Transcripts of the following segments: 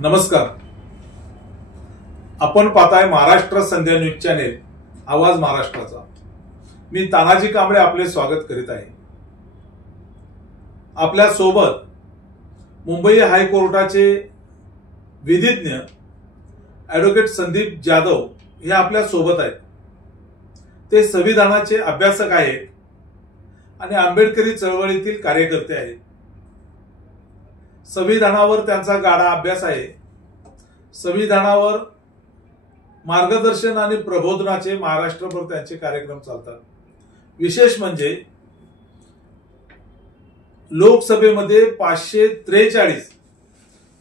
नमस्कार. आपण पाहताय महाराष्ट्र संध्या न्यूज चॅनेल, आवाज महाराष्ट्राचा. मी तानाजी कांबळे आपले स्वागत करीत आहे. आपल्या सोबत मुंबई हायकोर्टाचे विधिज्ञ ॲडव्होकेट संदीप जाधव हे आपल्या सोबत आहेत. ते संविधानाचे अभ्यासक आहेत आणि आंबेडकरी चळवळीतील कार्यकर्ते आहेत. संविधानावर त्यांचा गाढा अभ्यास आहे. संविधानावर मार्गदर्शन आणि प्रबोधनाचे महाराष्ट्रभर त्यांचे कार्यक्रम चालतात. विशेष म्हणजे लोकसभेमध्ये 543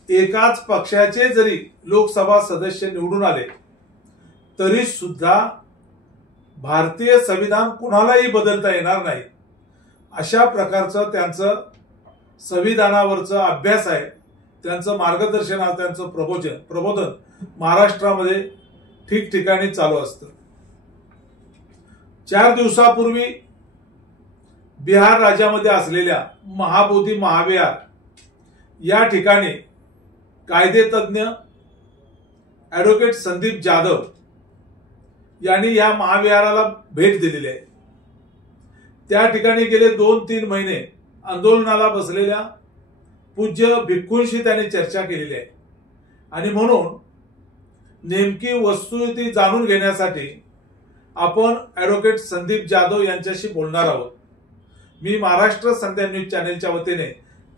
एकाच पक्षाचे जरी लोकसभा सदस्य निवडून आले तरी सुद्धा भारतीय संविधान कुणालाही बदलता येणार नाही, अशा प्रकारचं त्यांचं संविधानावरचा अभ्यास आहे. त्यांचं मार्गदर्शन, त्यांचं प्रबोधन महाराष्ट्रामध्ये ठिकठिकाणी चालू असतं. 4 दिवसापूर्वी बिहार राज्यामध्ये असलेल्या महाबोधी महाविहार या ठिकाणी कायदेतज्ञ ॲडव्होकेट संदीप जाधव यांनी या महाविहाराला भेट दिलेली आहे. त्या ठिकाणी गेले 2-3 महिने आंदोलनाला बसलेल्या पूज्य भिक्खूंशी त्यांनी चर्चा केलेली आहे आणि म्हणून नेमकी वस्तुस्थिती जाणून घेण्यासाठी आपण ॲडव्होकेट संदीप जाधव यांच्याशी बोलणार आहोत. मी महाराष्ट्र संध्या न्यूज चॅनेलच्या वतीने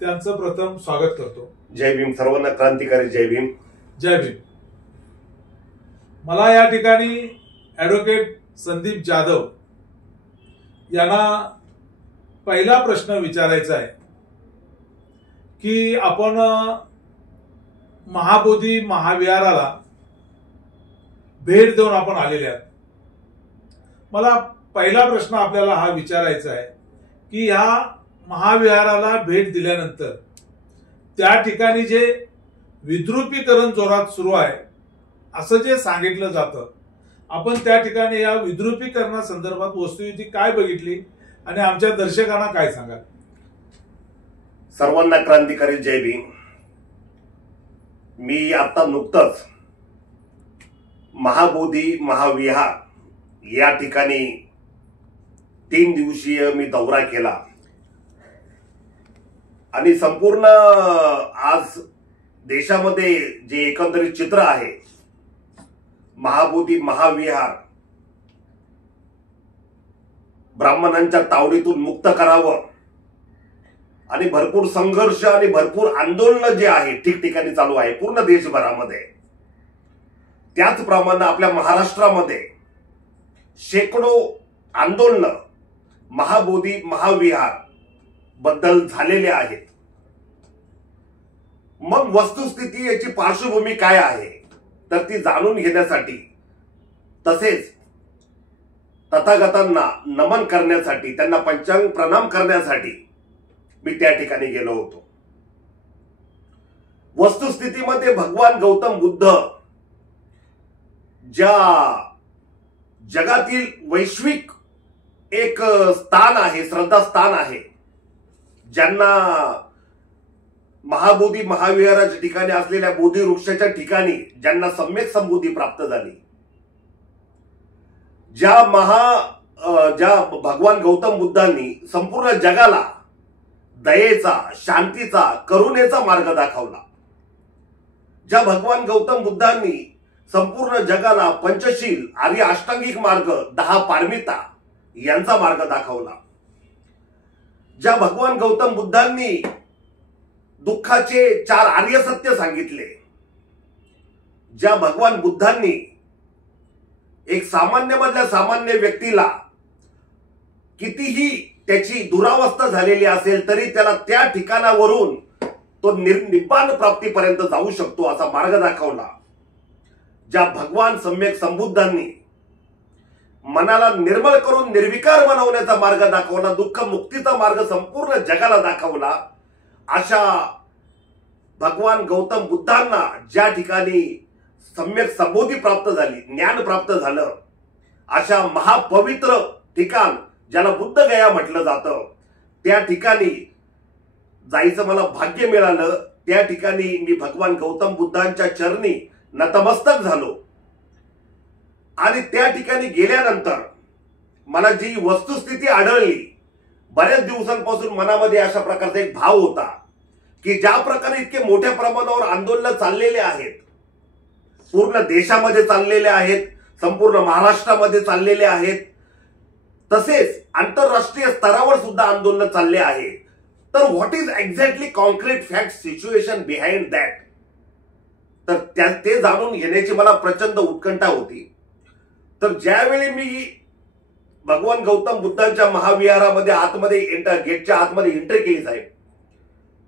त्यांचं प्रथम स्वागत करतो. जय भीम. सर्वांना क्रांतिकारी जय भीम. जय भीम. मला या ठिकाणी ॲडव्होकेट संदीप जाधव यांना पहिला प्रश्न विचारायचा आहे की आपण महाबोधी महाविहाराला भेट देऊन आपण आलेले आहात. मला पहिला प्रश्न आपल्याला हा विचारायचा आहे की या महाविहाराला भेट दिल्यानंतर त्या ठिकाणी जे विद्रुपीकरण जोरात सुरू आहे असं जे सांगितलं जातं, आपण त्या ठिकाणी या विद्रुपीकरणासंदर्भात वस्तुस्थिती काय बघितली आणि आमच्या दर्शकांना काय सांगाल? सर्वांना क्रांतिकारी जय भीम. मी आता नुकतंच महाबोधी महाविहार या ठिकाणी 3 दिवसीय मी दौरा केला आणि संपूर्ण आज देशामध्ये जे एकंदरीत चित्र आहे, महाबोधी महाविहार ब्राह्मणांच्या तावडीतून मुक्त करावं आणि भरपूर संघर्ष आणि भरपूर आंदोलन जे आहे ठिकठिकाणी चालू आहे पूर्ण देशभरामध्ये. त्याचप्रमाणे आपल्या महाराष्ट्रामध्ये शेकडो आंदोलन महाबोधी महाविहार बद्दल झालेले आहेत. मग वस्तुस्थिती, याची पार्श्वभूमी काय आहे तर ती जाणून घेण्यासाठी, तसेच तथागतांना नमन करण्यासाठी, त्यांना पंचांग प्रणाम करण्यासाठी मी त्या ठिकाणी गेलो होतो. वस्तुस्थितीमध्ये भगवान गौतम बुद्ध ज्या जगातील वैश्विक एक स्थान आहे, श्रद्धास्थान आहे, ज्यांना महाबोधी महाविहाराच्या ठिकाणी असलेल्या बोधी वृक्षाच्या ठिकाणी ज्यांना सम्यक संबोधी प्राप्त झाली, ज्या भगवान गौतम बुद्धांनी संपूर्ण जगाला दयेचा, शांतीचा, करुणेचा मार्ग दाखवला, ज्या भगवान गौतम बुद्धांनी संपूर्ण जगाला पंचशील, आर्य अष्टांगिक मार्ग, 10 पारमिता यांचा मार्ग दाखवला, ज्या भगवान गौतम बुद्धांनी दुःखाचे 4 आर्य सत्य सांगितले, ज्या भगवान बुद्धांनी एक सामान्य मधल्या सामान्य व्यक्तीला कितीही त्याची दुरावस्था झालेली असेल तरी त्याला त्या ठिकाणावरून तो निब्बाण प्राप्तीपर्यंत जाऊ शकतो असा मार्ग दाखवला, ज्या भगवान सम्यक संबुद्धांनी मनाला निर्मळ करून निर्विकार बनवण्याचा मार्ग दाखवला, दुःख मुक्तीचा मार्ग संपूर्ण जगाला दाखवला, अशा भगवान गौतम बुद्धांना ज्या ठिकाणी सम्यक संबोधी प्राप्त झाली, ज्ञान प्राप्त झालं, अशा महापवित्र ठिकाण ज्याला बुद्धगया म्हटलं जातं, त्या ठिकाणी जायचं मला भाग्य मिळालं त्या ठिकाणी मी भगवान गौतम बुद्धांच्या चरणी नतमस्तक झालो आणि त्या ठिकाणी गेल्यानंतर मला जी वस्तुस्थिती आढळली, बऱ्याच दिवसांपासून मनामध्ये अशा प्रकारचा एक भाव होता की ज्या प्रकारे इतके मोठ्या प्रमाणावर आंदोलन चाललेले आहेत, पूर्ण देशामध्ये चाललेले आहेत, संपूर्ण महाराष्ट्रामध्ये चाललेले आहेत, तसेच आंतरराष्ट्रीय स्तरावर सुद्धा आंदोलन चालले आहे, तर what is exactly concrete fact situation behind that, तर ते जाणून घेण्याची मला प्रचंड उत्कंठा होती. तर ज्यावेळी मी भगवान गौतम बुद्धांच्या महाविहारामध्ये आतमध्ये गेटच्या आतमध्ये एंट्री केली साहेब,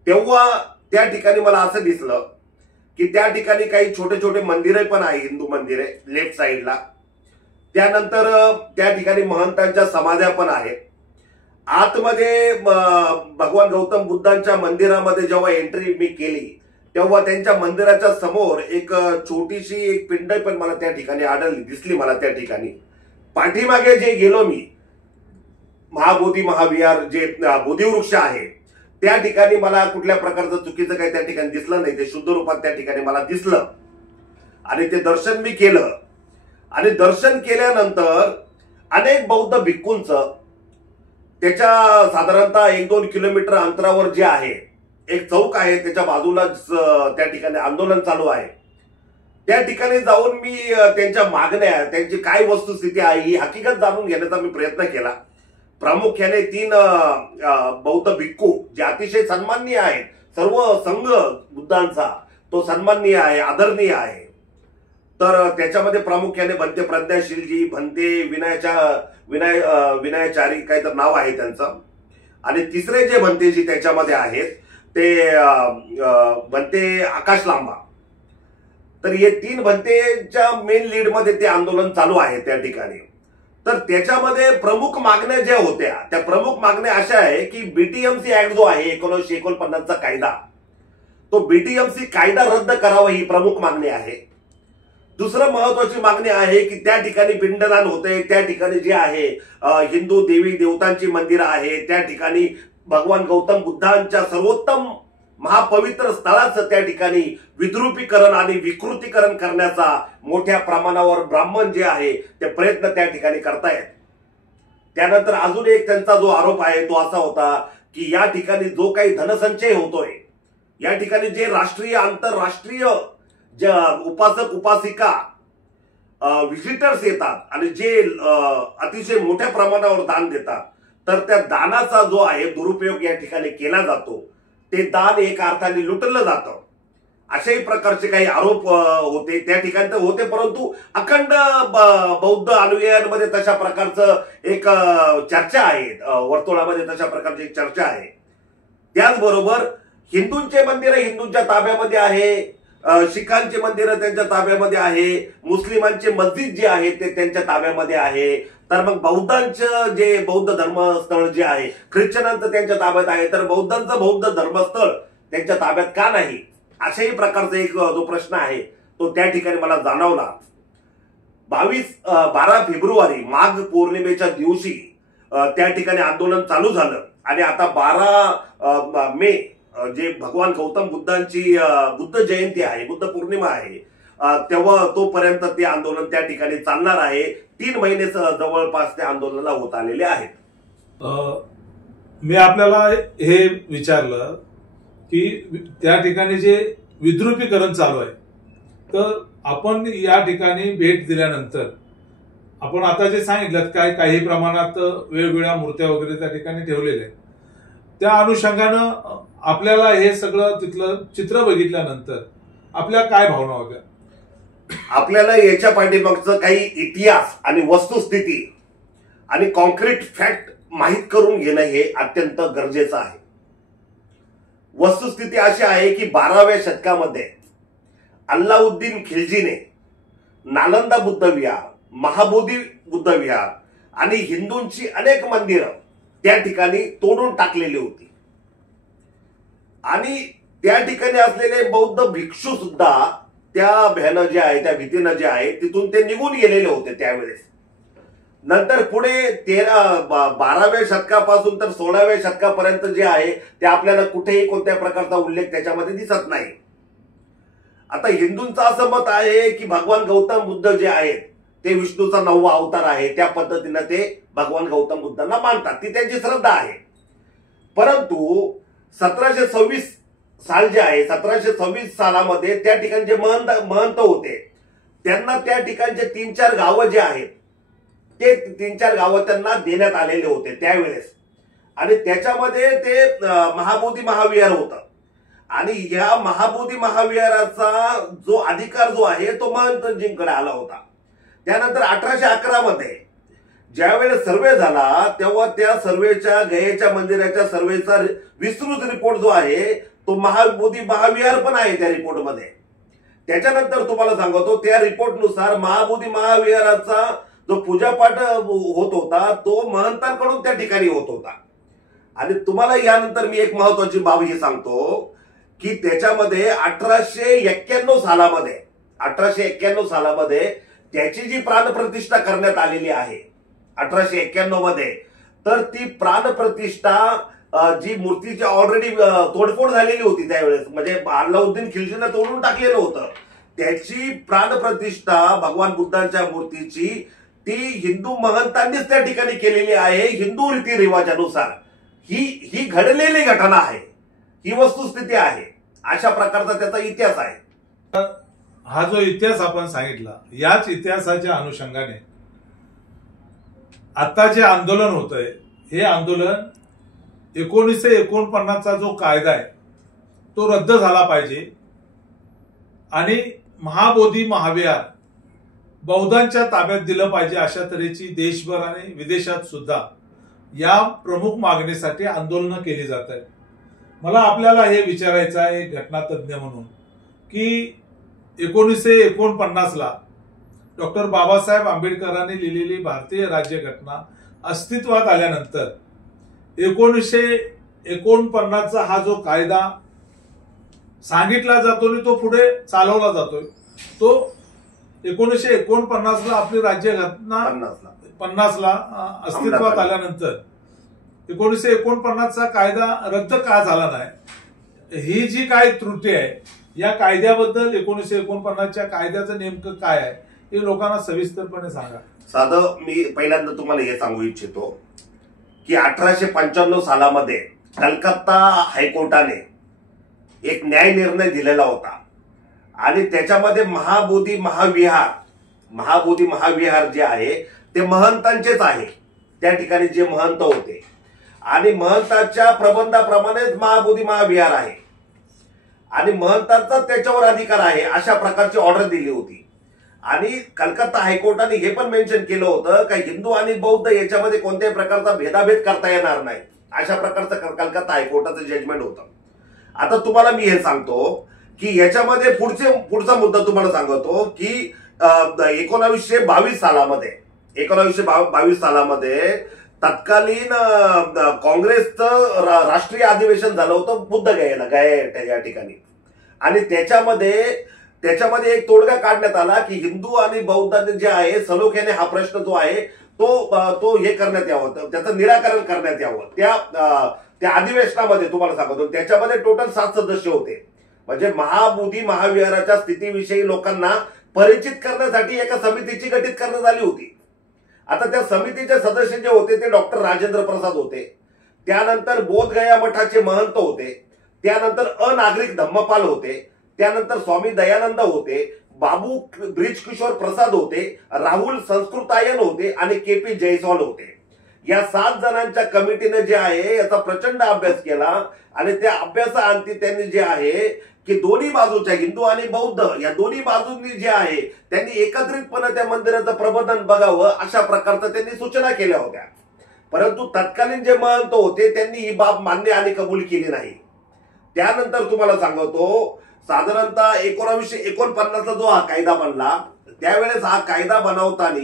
तेव्हा त्या ठिकाणी मला असं दिसलं की त्या ठिकाणी काही छोटे छोटे मंदिरे पण आहे, हिंदू मंदिरे लेफ्ट साईडला. त्यानंतर त्या ठिकाणी महंतांच्या समाध्या पण आहेत. आतमध्ये भगवान गौतम बुद्धांच्या मंदिरामध्ये जेव्हा एंट्री मी केली तेव्हा त्यांच्या मंदिराच्या समोर एक छोटीशी एक पिंड पण मला त्या ठिकाणी आढळली, दिसली मला त्या ठिकाणी. पाठीमागे जे गेलो मी, महाबोधी महाविहार जे बोधिवृक्ष आहे त्या ठिकाणी मला कुठल्या प्रकारचं चुकीचं काही त्या ठिकाणी दिसलं नाही, ते शुद्ध रूपात त्या ठिकाणी मला दिसलं आणि ते दर्शन मी केलं. आणि दर्शन केल्यानंतर अनेक बौद्ध भिक्खूंचं त्याच्या साधारणतः 1-2 किलोमीटर अंतरावर जे आहे एक चौक आहे, त्याच्या बाजूलाच त्या ठिकाणी आंदोलन चालू आहे. त्या ठिकाणी जाऊन मी त्यांच्या मागण्या, त्यांची काय वस्तुस्थिती आहे ही हकीकत जाणून घेण्याचा मी प्रयत्न केला. प्रामुख्याने 3 बौद्ध भिक्खू जे अतिशय सन्माननीय आहेत, सर्व संघ बुद्धांचा तो सन्माननीय आहे, आदरणीय आहे. तर त्याच्यामध्ये प्रामुख्याने भंते प्रज्ञाशीलजी, भंते विनयाचारी काही तर नाव आहे त्यांचं, आणि तिसरे जे भंतेजी त्याच्यामध्ये आहेत ते भंते आकाश लांबा. तर हे 3 भंतेच्या मेन लीड मध्ये ते आंदोलन चालू आहे त्या ठिकाणी. तर त्याच्यामध्ये प्रमुख मागण्या ज्या होत्या त्या प्रमुख मागण्या अशा आहे की बीटीएमसी ऍक्ट जो आहे 1949 चा कायदा, तो बीटीएमसी कायदा रद्द करावा ही प्रमुख मागणी आहे. दुसरं महत्वाची मागणी आहे की त्या ठिकाणी पिंडदान होते, त्या ठिकाणी जे आहे हिंदू देवी देवतांची मंदिरं आहे, त्या ठिकाणी भगवान गौतम बुद्धांच्या सर्वोत्तम महापवित्र स्थळाचं त्या ठिकाणी विद्रुपीकरण आणि विकृतीकरण करण्याचा मोठ्या प्रमाणावर ब्राह्मण जे आहे ते प्रयत्न त्या ठिकाणी करतायत. त्यानंतर अजून एक त्यांचा जो आरोप आहे तो असा होता की या ठिकाणी जो काही धनसंचय होतोय, या ठिकाणी जे राष्ट्रीय आंतरराष्ट्रीय जे उपासक उपासिका व्हिजिटर्स येतात आणि जे अतिशय मोठ्या प्रमाणावर दान देतात, तर त्या दानाचा जो आहे दुरुपयोग या ठिकाणी केला जातो, ते दान एका अर्थाने लुटलं जातं, अशाही प्रकारचे काही आरोप होते त्या ठिकाणी तर होते. परंतु अखंड बौद्ध अनुयायांमध्ये तशा प्रकारचं एक चर्चा आहे, वर्तुळामध्ये तशा प्रकारची एक चर्चा आहे. त्याचबरोबर हिंदूंचे मंदिर हिंदूंच्या ताब्यामध्ये आहे, शिखांचे मंदिर त्यांच्या ताब्यामध्ये आहे, मुस्लिमांचे मस्जिद जे आहे ते त्यांच्या ताब्यामध्ये आहे. तर मग बौद्धांचं जे बौद्ध धर्मस्थळ जे आहे, ख्रिश्चनांचं त्यांच्या ताब्यात आहे, तर बौद्धांचं बौद्ध धर्मस्थळ त्यांच्या ताब्यात का नाही, अशाही प्रकारचा एक जो प्रश्न आहे तो त्या ठिकाणी मला जाणवला. 12 फेब्रुवारी माघ पौर्णिमेच्या दिवशी त्या ठिकाणी आंदोलन चालू झालं आणि आता 12 मे जे भगवान गौतम बुद्धांची बुद्ध जयंती आहे, बुद्ध पौर्णिमा आहे, तेव्हा तोपर्यंत ते आंदोलन त्या ठिकाणी चालणार आहे. 3 महिने जवळपास त्या आंदोलनाला होत आलेले आहेत. मी आपल्याला हे विचारलं की त्या ठिकाणी जे विद्रुपीकरण चालू आहे, तर आपण या ठिकाणी भेट दिल्यानंतर आपण आता जे सांगितलं काही प्रमाणात वेगवेगळ्या मूर्त्या वगैरे त्या ठिकाणी ठेवलेल्या आहेत, त्या अनुषंगानं आपल्याला हे सगळं तिथलं चित्र बघितल्यानंतर आपल्या काय भावना होत्या? आपल्याला याच्या पाठीमागचं काही इतिहास आणि वस्तुस्थिती आणि कॉन्क्रीट फॅक्ट माहीत करून घेणं हे अत्यंत गरजेचं आहे. वस्तुस्थिती अशी आहे की 12व्या शतकामध्ये अल्लाउद्दीन खिलजीने नालंदा बुद्ध विहार, महाबोधी बुद्ध विहार आणि हिंदूंची अनेक मंदिरं त्या ठिकाणी तोडून टाकलेली होती आणि त्या ठिकाणी असलेले बौद्ध भिक्षू सुद्धा त्या भयानं जे आहे, त्या भीतीनं जे आहे तिथून ते निघून गेलेले होते त्यावेळेस. नंतर पुढे 12व्या शतकापासून तर 16व्या शतकापर्यंत जे आहे ते आपल्याला कुठेही कोणत्या प्रकारचा उल्लेख त्याच्यामध्ये दिसत नाही. आता हिंदूंचं असं मत आहे की भगवान गौतम बुद्ध जे आहेत ते विष्णूचा 9वा अवतार आहे, त्या पद्धतीने ते भगवान गौतम बुद्धांना मानतात, ती त्यांची श्रद्धा आहे. परंतु 1726 साल जे आहे, 1726 सालामध्ये त्या ठिकाणी जे महंत होते त्यांना त्या ठिकाणचे 3-4 गावं जे आहेत ते 3-4 गावं त्यांना देण्यात आलेले होते त्यावेळेस. आणि त्याच्यामध्ये ते महाबोधी महाविहार होतं. आणि या महाबोधी महाविहाराचा जो अधिकार जो आहे तो महंतजींकडे आला होता. त्यानंतर 1811 मध्ये ज्यावेळेस सर्वे झाला तेव्हा त्या सर्वेच्या गयेच्या मंदिराच्या सर्वेचा विस्तृत रिपोर्ट जो आहे तो महाबोधी महाविहार पण आहे त्या रिपोर्टमध्ये. त्याच्यानंतर तुम्हाला सांगतो त्या रिपोर्टनुसार महाबोधी महाविहाराचा जो पूजापाठ होत होता तो महंतांकडून त्या ठिकाणी होत होता. आणि तुम्हाला यानंतर मी एक महत्वाची बाब ही सांगतो की त्याच्यामध्ये 1891 सालामध्ये त्याची जी प्राणप्रतिष्ठा करण्यात आलेली आहे 1891 मध्ये, तर ती प्राणप्रतिष्ठा जी मूर्तीची ऑलरेडी तोडफोड झालेली होती त्यावेळेस, म्हणजे अल्लाउद्दीन खिलजीनं तोडून टाकलेलं होतं, त्याची प्राणप्रतिष्ठा भगवान बुद्धांच्या मूर्तीची ती हिंदू महंतांनीच त्या ठिकाणी केलेली आहे हिंदू रीतिरिवाजानुसार. ही घडलेली घटना आहे, ही वस्तुस्थिती आहे. अशा प्रकारचा त्याचा इतिहास आहे. हा जो इतिहास आपण सांगितला याच इतिहासाच्या अनुषंगाने आता जे आंदोलन होतंय हे आंदोलन 1949चा जो कायदा आहे तो रद्द झाला पाहिजे आणि महाबोधी महाविहार बौद्धांच्या ताब्यात दिलं पाहिजे अशा तऱ्हेची देशभर आणि विदेशात सुद्धा या प्रमुख मागणीसाठी आंदोलनं केली जात आहेत. मला आपल्याला हे विचारायचं आहे घटनातज्ञ म्हणून की 1949ला डॉक्टर बाबासाहेब आंबेडकरांनी लिहिलेली भारतीय राज्यघटना अस्तित्वात आल्यानंतर 1949चा हा जो कायदा सांगितला जातो आणि तो पुढे चालवला जातोय तो 1949ला आपली राज्यघटना 50ला अस्तित्वात आल्यानंतर 1949चा कायदा रद्द का झाला नाही, ही जी काय त्रुटी आहे या कायद्याबद्दल 1949च्या कायद्याचं नेमकं काय आहे हे लोकांना सविस्तरपणे सांगा. साधं मी पहिल्यांदा तुम्हाला हे सांगू इच्छितो की 1895 सालामध्ये कलकत्ता हायकोर्टाने एक न्याय निर्णय दिलेला होता आणि त्याच्यामध्ये महाबोधी महाविहार जे आहे ते महंतांचेच आहे. त्या ठिकाणी जे महंत होते आणि महंताच्या प्रबंधाप्रमाणेच महाबोधी महाविहार आहे आणि महंतांचा त्याच्यावर अधिकार आहे अशा प्रकारची ऑर्डर दिली होती. आणि कलकत्ता हायकोर्टाने हे पण मेन्शन केलं होतं की हिंदू आणि बौद्ध याच्यामध्ये कोणत्याही प्रकारचा भेदाभेद करता येणार नाही, अशा प्रकारचं कलकत्ता हायकोर्टाचं जजमेंट होतं. आता तुम्हाला मी हे सांगतो की याच्यामध्ये पुढचा मुद्दा तुम्हाला सांगतो की 1922 सालामध्ये तत्कालीन काँग्रेसचं राष्ट्रीय अधिवेशन झालं होतं बुद्धगया या ठिकाणी. आणि त्याच्यामध्ये एक तोडगा काढण्यात आला की हिंदू आणि बौद्धांनी जे आहे सलोख्याने हा प्रश्न जो आहे तो हे करण्यात यावं, त्याचं निराकरण करण्यात यावं. त्या अधिवेशनामध्ये तुम्हाला सांगतो त्याच्यामध्ये टोटल 7 सदस्य होते. म्हणजे महाबोधी महाविहाराच्या स्थितीविषयी लोकांना परिचित करण्यासाठी एका समितीची गठीत करण्यात आली होती. आता त्या समितीचे सदस्य जे होते ते डॉक्टर राजेंद्र प्रसाद होते, त्यानंतर बोधगया मठाचे महंत होते, त्यानंतर अनागरिक धम्मपाल होते, त्यानंतर स्वामी दयानंद होते, बाबू ब्रिजकिशोर प्रसाद होते, राहुल संस्कृतायन होते आणि केपी जयस्वाल होते. या 7 जणांच्या कमिटीने जे आहे याचा प्रचंड अभ्यास केला आणि त्या अभ्यासाअंती त्यांनी जे आहे की दोन्ही बाजूच्या हिंदू आणि बौद्ध या दोन्ही बाजूंनी जे आहे त्यांनी एकत्रितपणे त्या मंदिराचं प्रबंधन बघावं अशा प्रकारचं त्यांनी सूचना केल्या होत्या. परंतु तत्कालीन जे महंत होते त्यांनी ही बाब मान्य आणि कबूल केली नाही. त्यानंतर तुम्हाला सांगतो साधारणतः 1949चा जो हा कायदा बनला त्यावेळेस हा कायदा बनवताना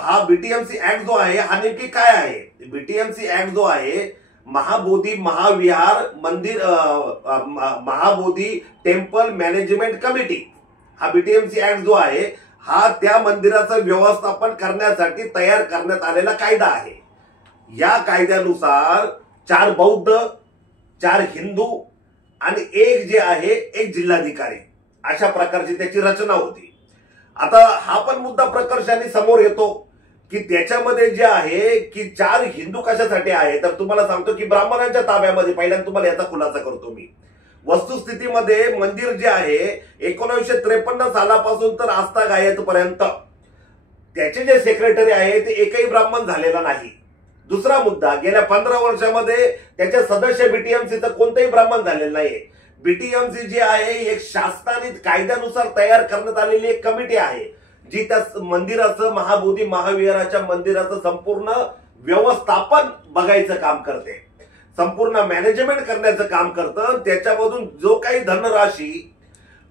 हा बीटीएमसी ऍक्ट जो आहे हा नेमकी काय आहे. बीटीएमसी ऍक्ट जो आहे महाबोधी महाविहार मंदिर महाबोधी टेम्पल मॅनेजमेंट कमिटी, हा बीटीएमसी ऍक्ट जो आहे हा त्या मंदिराचं व्यवस्थापन करण्यासाठी तयार करण्यात आलेला कायदा आहे। या कायद्यानुसार 4 बौद्ध, 4 हिंदू आणि एक जे आहे एक जिल्हाधिकारी अशा प्रकारची त्याची रचना होती। आता हा पण मुद्दा प्रकर्षाने समोर येतो की त्याच्यामध्ये जे आहे की 4 हिंदू कशासाठी आहे, तर तुम्हाला सांगतो की ब्राह्मणांच्या ताब्यामध्ये, पहिल्यांदा तुम्हाला याचा खुलासा करतो मी। वस्तुस्थितीमध्ये मंदिर जे आहे 1953 सालापासून तर आस्था गायत पर्यंत त्याचे जे सेक्रेटरी आहे ते एकही ब्राह्मण झालेला नाही। दुसरा मुद्दा, गेल्या 15 वर्षामध्ये त्याचे सदस्य बीटीएमसीचं कोणतेही ब्राह्मण झालेलं नाही। बीटीएमसी जी आहे एक शासनाने कायद्यानुसार तयार करण्यात आलेली एक कमिटी आहे जी त्या मंदिराचं, महाबोधी महाविहाराच्या मंदिराचं संपूर्ण व्यवस्थापन बघायचं काम करते, संपूर्ण मॅनेजमेंट करण्याचं काम करतं। त्याच्यामधून जो काही धनराशी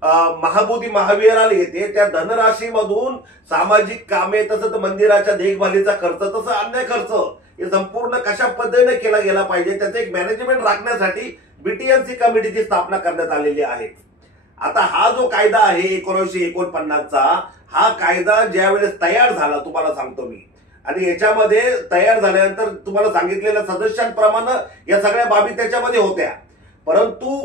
महाबोधी महाविहाराला येते त्या धनराशीमधून सामाजिक कामे, तसंच मंदिराच्या देखभालीचा खर्च, तसं अन्य खर्च हे संपूर्ण कशा पद्धतीने केला गेला पाहिजे त्याचं एक मॅनेजमेंट राखण्यासाठी बीटीएमसी कमिटीची स्थापना करण्यात आलेली आहे। आता हा जो कायदा आहे 1949चा, हा कायदा ज्या वेळेस तयार झाला तुम्हाला सांगतो मी, आणि याच्यामध्ये तयार झाल्यानंतर तुम्हाला सांगितलेल्या सदस्यांप्रमाणे या सगळ्या बाबी त्याच्यामध्ये होत्या, परंतु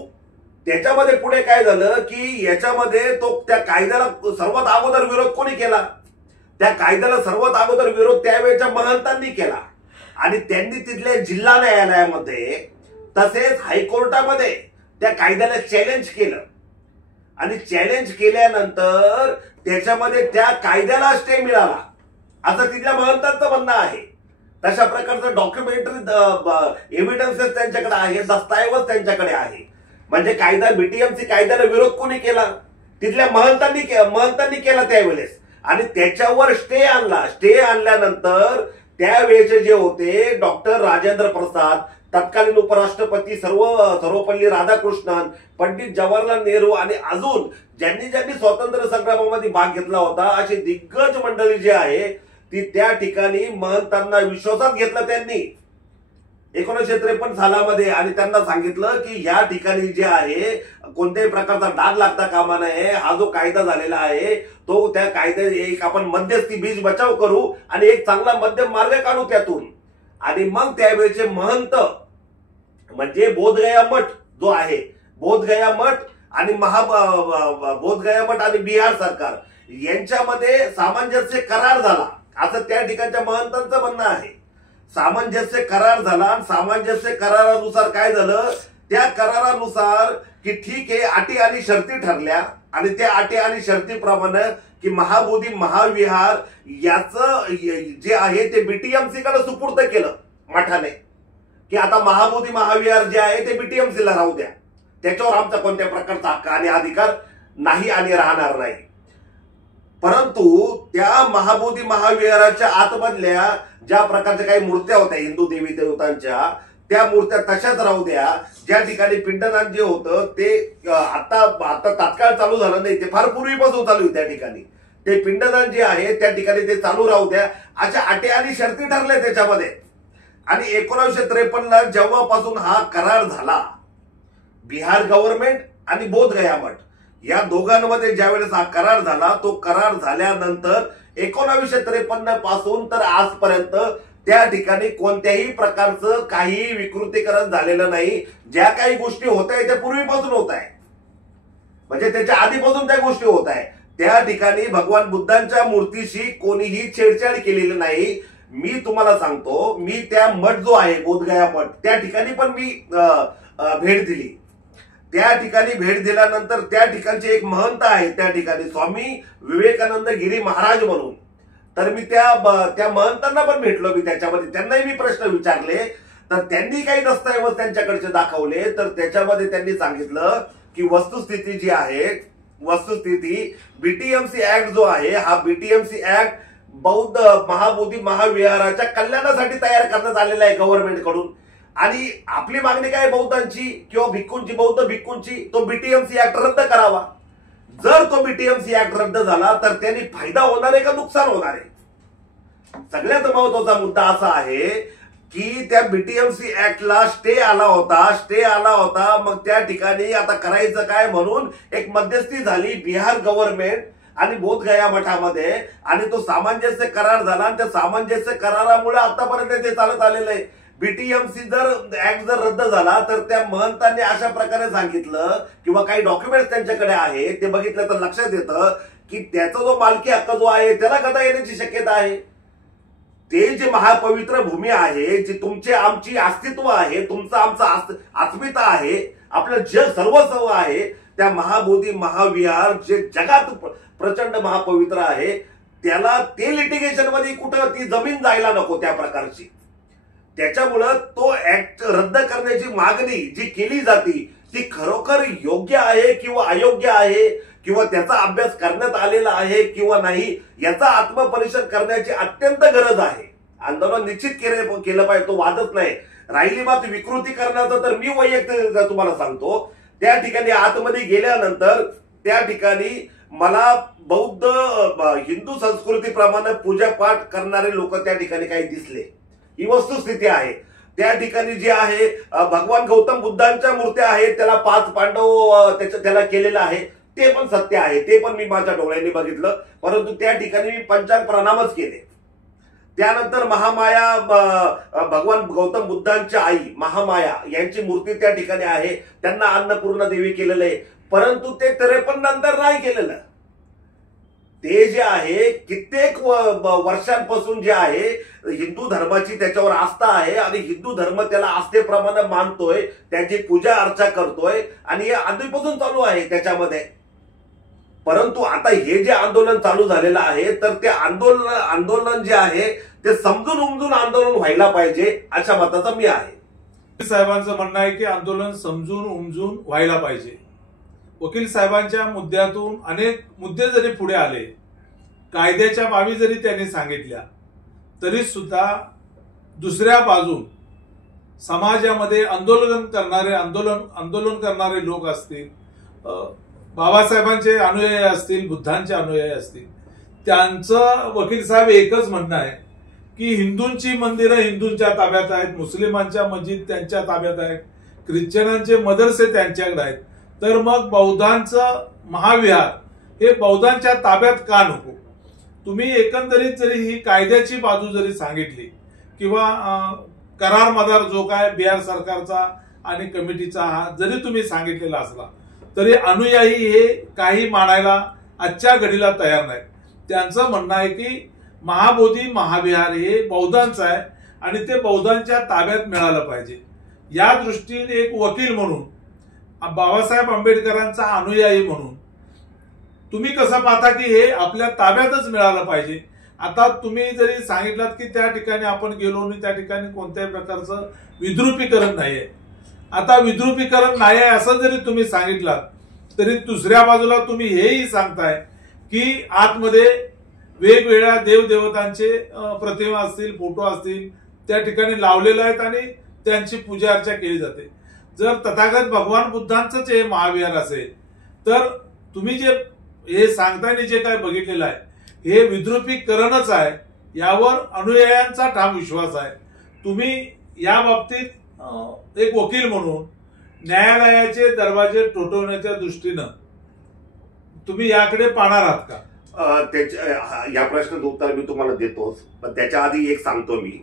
त्याच्यामध्ये पुढे काय झालं की याच्यामध्ये तो त्या कायद्याला सर्वात अगोदर विरोध कोणी केला, त्या कायद्याला सर्वात अगोदर विरोध त्यावेळेच्या महंतांनी केला आणि त्यांनी तिथल्या जिल्हा न्यायालयामध्ये तसेच हायकोर्टामध्ये त्या कायद्याला चॅलेंज केलं आणि चॅलेंज केल्यानंतर त्याच्यामध्ये त्या कायद्याला स्टे मिळाला असं तिथल्या महंतांचं म्हणणं आहे। तशा प्रकारचं डॉक्युमेंटरी एव्हिडन्सेस त्यांच्याकडे आहे, दस्तऐवज त्यांच्याकडे आहे। म्हणजे कायदा, बीटीएमसी कायद्याला विरोध कोणी केला, तिथल्या महंतांनी केला त्यावेळेस, आणि त्याच्यावर स्टे आणला। स्टे आणल्यानंतर त्यावेळेचे जे होते डॉक्टर राजेंद्र प्रसाद, तत्कालीन उपराष्ट्रपती सर्वपल्ली राधाकृष्णन, पंडित जवाहरलाल नेहरू आणि अजून ज्यांनी स्वातंत्र्य संग्रामामध्ये भाग घेतला होता अशी दिग्गज मंडळी जी आहे ती त्या ठिकाणी महंतांना विश्वासात घेतलं त्यांनी 1953 सालामध्ये, आणि त्यांना सांगितलं की या ठिकाणी जे आहे कोणत्याही प्रकारचा डाग लागता कामा नये। हा जो कायदा झालेला आहे तो त्या कायद्या एक आपण मध्यस्थी बीज बचाव करू आणि एक चांगला मध्यम मार्ग काढू त्यातून। आणि मग त्यावेळेचे महंत म्हणजे बोधगया मठ जो आहे, बोधगया मठ आणि बोधगया मठ आणि बिहार सरकार यांच्यामध्ये सामंजस्य करार झाला असं त्या ठिकाणच्या महंतांचं म्हणणं आहे। सामंजस्य करार झाला आणि सामंजस्य करारानुसार काय झालं, त्या करारानुसार की ठीक आहे अटी आणि शर्ती ठरल्या आणि त्या अटी आणि शर्तीप्रमाणे की महाबोधी महाविहार याचं जे आहे ते बीटीएमसी कडे सुपूर्द केलं मठाने, की आता महाबोधी महाविहार जे आहे ते बीटीएमसी ला राहू द्या, त्याच्यावर आमचा कोणत्या प्रकारचा हक्क आणि अधिकार नाही आणि राहणार नाही। परंतु त्या महाबोधी महाविहाराच्या आतमधल्या ज्या प्रकारच्या काही मूर्त्या होत्या हिंदू देवी देवतांच्या, त्या मूर्त्या तशाच राहू द्या। ज्या ठिकाणी पिंडदान जे होतं ते आता तात्काळ चालू झालं नाही, ते फार पूर्वीपासून चालू आहे त्या ठिकाणी, ते पिंडदान जे आहे त्या ठिकाणी ते चालू राहू द्या अशा अटी आणि शर्ती ठरल्या त्याच्यामध्ये। आणि 1953ला जेव्हापासून हा करार झाला, बिहार गव्हर्नमेंट आणि बोधगया मठ या दोघांमध्ये ज्यावेळेस हा करार झाला, तो करार झाल्यानंतर 1953 पासून तर आजपर्यंत त्या ठिकाणी कोणत्याही प्रकारचं काही विकृतीकरण झालेलं नाही। ज्या काही गोष्टी होत आहे त्या पूर्वीपासून होत आहे, म्हणजे त्याच्या आधीपासून त्या गोष्टी होत आहे। त्या ठिकाणी भगवान बुद्धांच्या मूर्तीशी कोणीही छेडछाड केलेली नाही। मी तुम्हाला सांगतो, मी त्या मठ जो आहे बोधगया मठ त्या ठिकाणी पण मी भेट दिली। त्या ठिकाणी भेट दिल्यानंतर त्या ठिकाणचे एक महंत आहे त्या ठिकाणी स्वामी विवेकानंद गिरी महाराज म्हणून, तर मी त्या महंतांना पण भेटलो, मी त्याच्यामध्ये त्यांनाही मी प्रश्न विचारले, तर त्यांनी काही दस्तऐवज त्यांच्याकडचे दाखवले, तर त्याच्यामध्ये त्यांनी सांगितलं की वस्तुस्थिती जी आहे, वस्तुस्थिती बीटीएमसी ऍक्ट जो आहे हा बीटीएमसी ऍक्ट बौद्ध महाबोधी महाविहाराच्या कल्याणासाठी तयार करण्यात आलेला आहे गव्हर्नमेंट कडून, आणि आपली मागणी काय बौद्धांची किंवा भिक्खूंची, बौद्ध भिक्खूंची, तो बीटीएमसी ऍक्ट रद्द करावा। जर तो बीटीएमसी ऍक्ट रद्द झाला तर त्यांनी फायदा होणार आहे का नुकसान होणार आहे। सगळ्यात महत्वाचा मुद्दा असा आहे की त्या बीटीएमसी ऍक्टला स्टे आला होता, मग त्या ठिकाणी आता करायचं काय म्हणून एक मध्यस्थी झाली बिहार गव्हर्नमेंट आणि बोधगया मठामध्ये, आणि तो सामंजस्य करार झाला आणि त्या सामंजस्य करारामुळे आतापर्यंत ते चालत आलेलं आहे. बीटीएमसी जर ऍक्ट जर रद्द झाला तर त्या महंतांनी अशा प्रकारे सांगितलं किंवा काही डॉक्युमेंट्स त्यांच्याकडे आहे ते बघितलं तर लक्षात येतं की त्याचा जो मालकी हक्क जो आहे त्याला गदा येण्याची शक्यता आहे. ते जे महापवित्र भूमी आहे, जी तुमचे आमची अस्तित्व आहे, तुमचं आमचं अस्मिता आहे, आपलं जग सर्वस्व आहे, त्या महाबोधी महाविहार जे जगात प्रचंड महापवित्र आहे त्याला ते लिटिगेशन मध्ये कुठं ती जमीन जायला नको त्या प्रकारची. त्याच्यामुळं तो ऍक्ट रद्द करण्याची मागणी जी केली जाती ती खरोखर योग्य आहे किंवा अयोग्य आहे किंवा त्याचा अभ्यास करण्यात आलेला आहे किंवा नाही याचा आत्मपरीक्षण करण्याची अत्यंत गरज आहे. आंदोलन निश्चित केलं पाहिजे, तो वादच नाही. राहिली बात विकृतीकरणाचं तर मी वैयक्तिक तुम्हाला सांगतो, त्या ठिकाणी आतमध्ये गेल्यानंतर त्या ठिकाणी मला बौद्ध हिंदू संस्कृतीप्रमाणे पूजापाठ करणारे लोक त्या ठिकाणी काही दिसले. ही वस्तुस्थिती आहे. त्या ठिकाणी जे आहे भगवान गौतम बुद्धांच्या मूर्त्या आहेत, त्याला 5 पांडव त्याला केलेलं आहे, ते पण सत्य आहे, ते पण मी माझ्या डोळ्यांनी बघितलं. परंतु त्या ठिकाणी मी पंचांग प्रणामच केले. त्यानंतर महामाया भगवान गौतम बुद्धांच्या आई महामाया यांची मूर्ती त्या ठिकाणी आहे, त्यांना अन्नपूर्णा देवी केलेलं आहे. परंतु ते 53 नंतर नाही केलेलं. ते जे आहे कित्येक वर्षांपासून जे आहे हिंदू धर्माची त्याच्यावर आस्था आहे आणि हिंदू धर्म त्याला आस्थेप्रमाणे मानतोय, त्याची पूजा अर्चा करतोय आणि हे आधीपासून चालू आहे त्याच्यामध्ये. परंतु आता हे जे आंदोलन चालू झालेलं आहे तर ते आंदोलन जे आहे ते समजून उमजून आंदोलन व्हायला पाहिजे अशा मताचा मी आहे. साहेबांचं म्हणणं आहे की आंदोलन समजून उमजून व्हायला पाहिजे. वकील साहेबांच्या मुद्द्यातून अनेक मुद्दे जरी पुढे आले, कायद्याच्या बाबी जरी त्यांनी सांगितल्या, तरी सुद्धा दुसऱ्या बाजून समाजामध्ये आंदोलन करणारे लोक असतील, बाबासाहेबांचे अनुयायी असतील, बुद्धांचे अनुयायी असतील, त्यांचं वकील साहेब एकच म्हणणं आहे की हिंदूंची मंदिरं हिंदूंच्या ताब्यात आहेत, मुस्लिमांच्या मस्जिद त्यांच्या ताब्यात आहेत, ख्रिश्चनांचे मदरसे त्यांच्याकडे आहेत, तर मग बौद्धांचं महाविहार हे बौद्धांच्या ताब्यात का नको? तुम्ही एकंदरीत जरी ही कायद्याची बाजू जरी सांगितली किंवा करार मदार जो काय बिहार सरकारचा आणि कमिटीचा हा जरी तुम्ही सांगितलेला असला तरी अनुयायी हे काही मानायला आजच्या घडीला तयार नाहीत. त्यांचं म्हणणं आहे की महाबोधी महाविहार हे बौद्धांचं आहे आणि ते बौद्धांच्या ताब्यात मिळालं पाहिजे. या दृष्टीने एक वकील म्हणून, बाबासाहेब आंबेडकरांचा अनुयायी म्हणून तुम्ही कसं पाहता की हे आपल्या ताब्यातच मिळालं पाहिजे? आता तुम्ही जरी सांगितलं की त्या ठिकाणी आपण गेलो आणि त्या ठिकाणी कोणत्याही प्रकारचं विद्रुपीकरण नाहीये, आता विद्रुपीकरण नाही आहे असं जरी तुम्ही सांगितलं तरी दुसऱ्या बाजूला तुम्ही हेही सांगताय की आतमध्ये वेगवेगळ्या देवदेवतांचे प्रतिमा असतील, फोटो असतील त्या ठिकाणी लावलेले आहेत आणि त्यांची पूजा अर्चा केली जाते. जर तथागत भगवान बुद्धांचंच हे महाविहार असेल तर तुम्ही जे हे सांगताना जे काय बघितलेलं आहे हे विद्रुपीकरणच आहे, यावर अनुयायांचा ठाम विश्वास आहे. तुम्ही या बाबतीत एक वकील म्हणून न्यायालयाचे दरवाजे ठोठवण्याच्या दृष्टीनं तुम्ही याकडे पाहणार आहात का? या प्रश्नाचं उत्तर मी तुम्हाला देतोच, पण त्याच्या आधी एक सांगतो मी.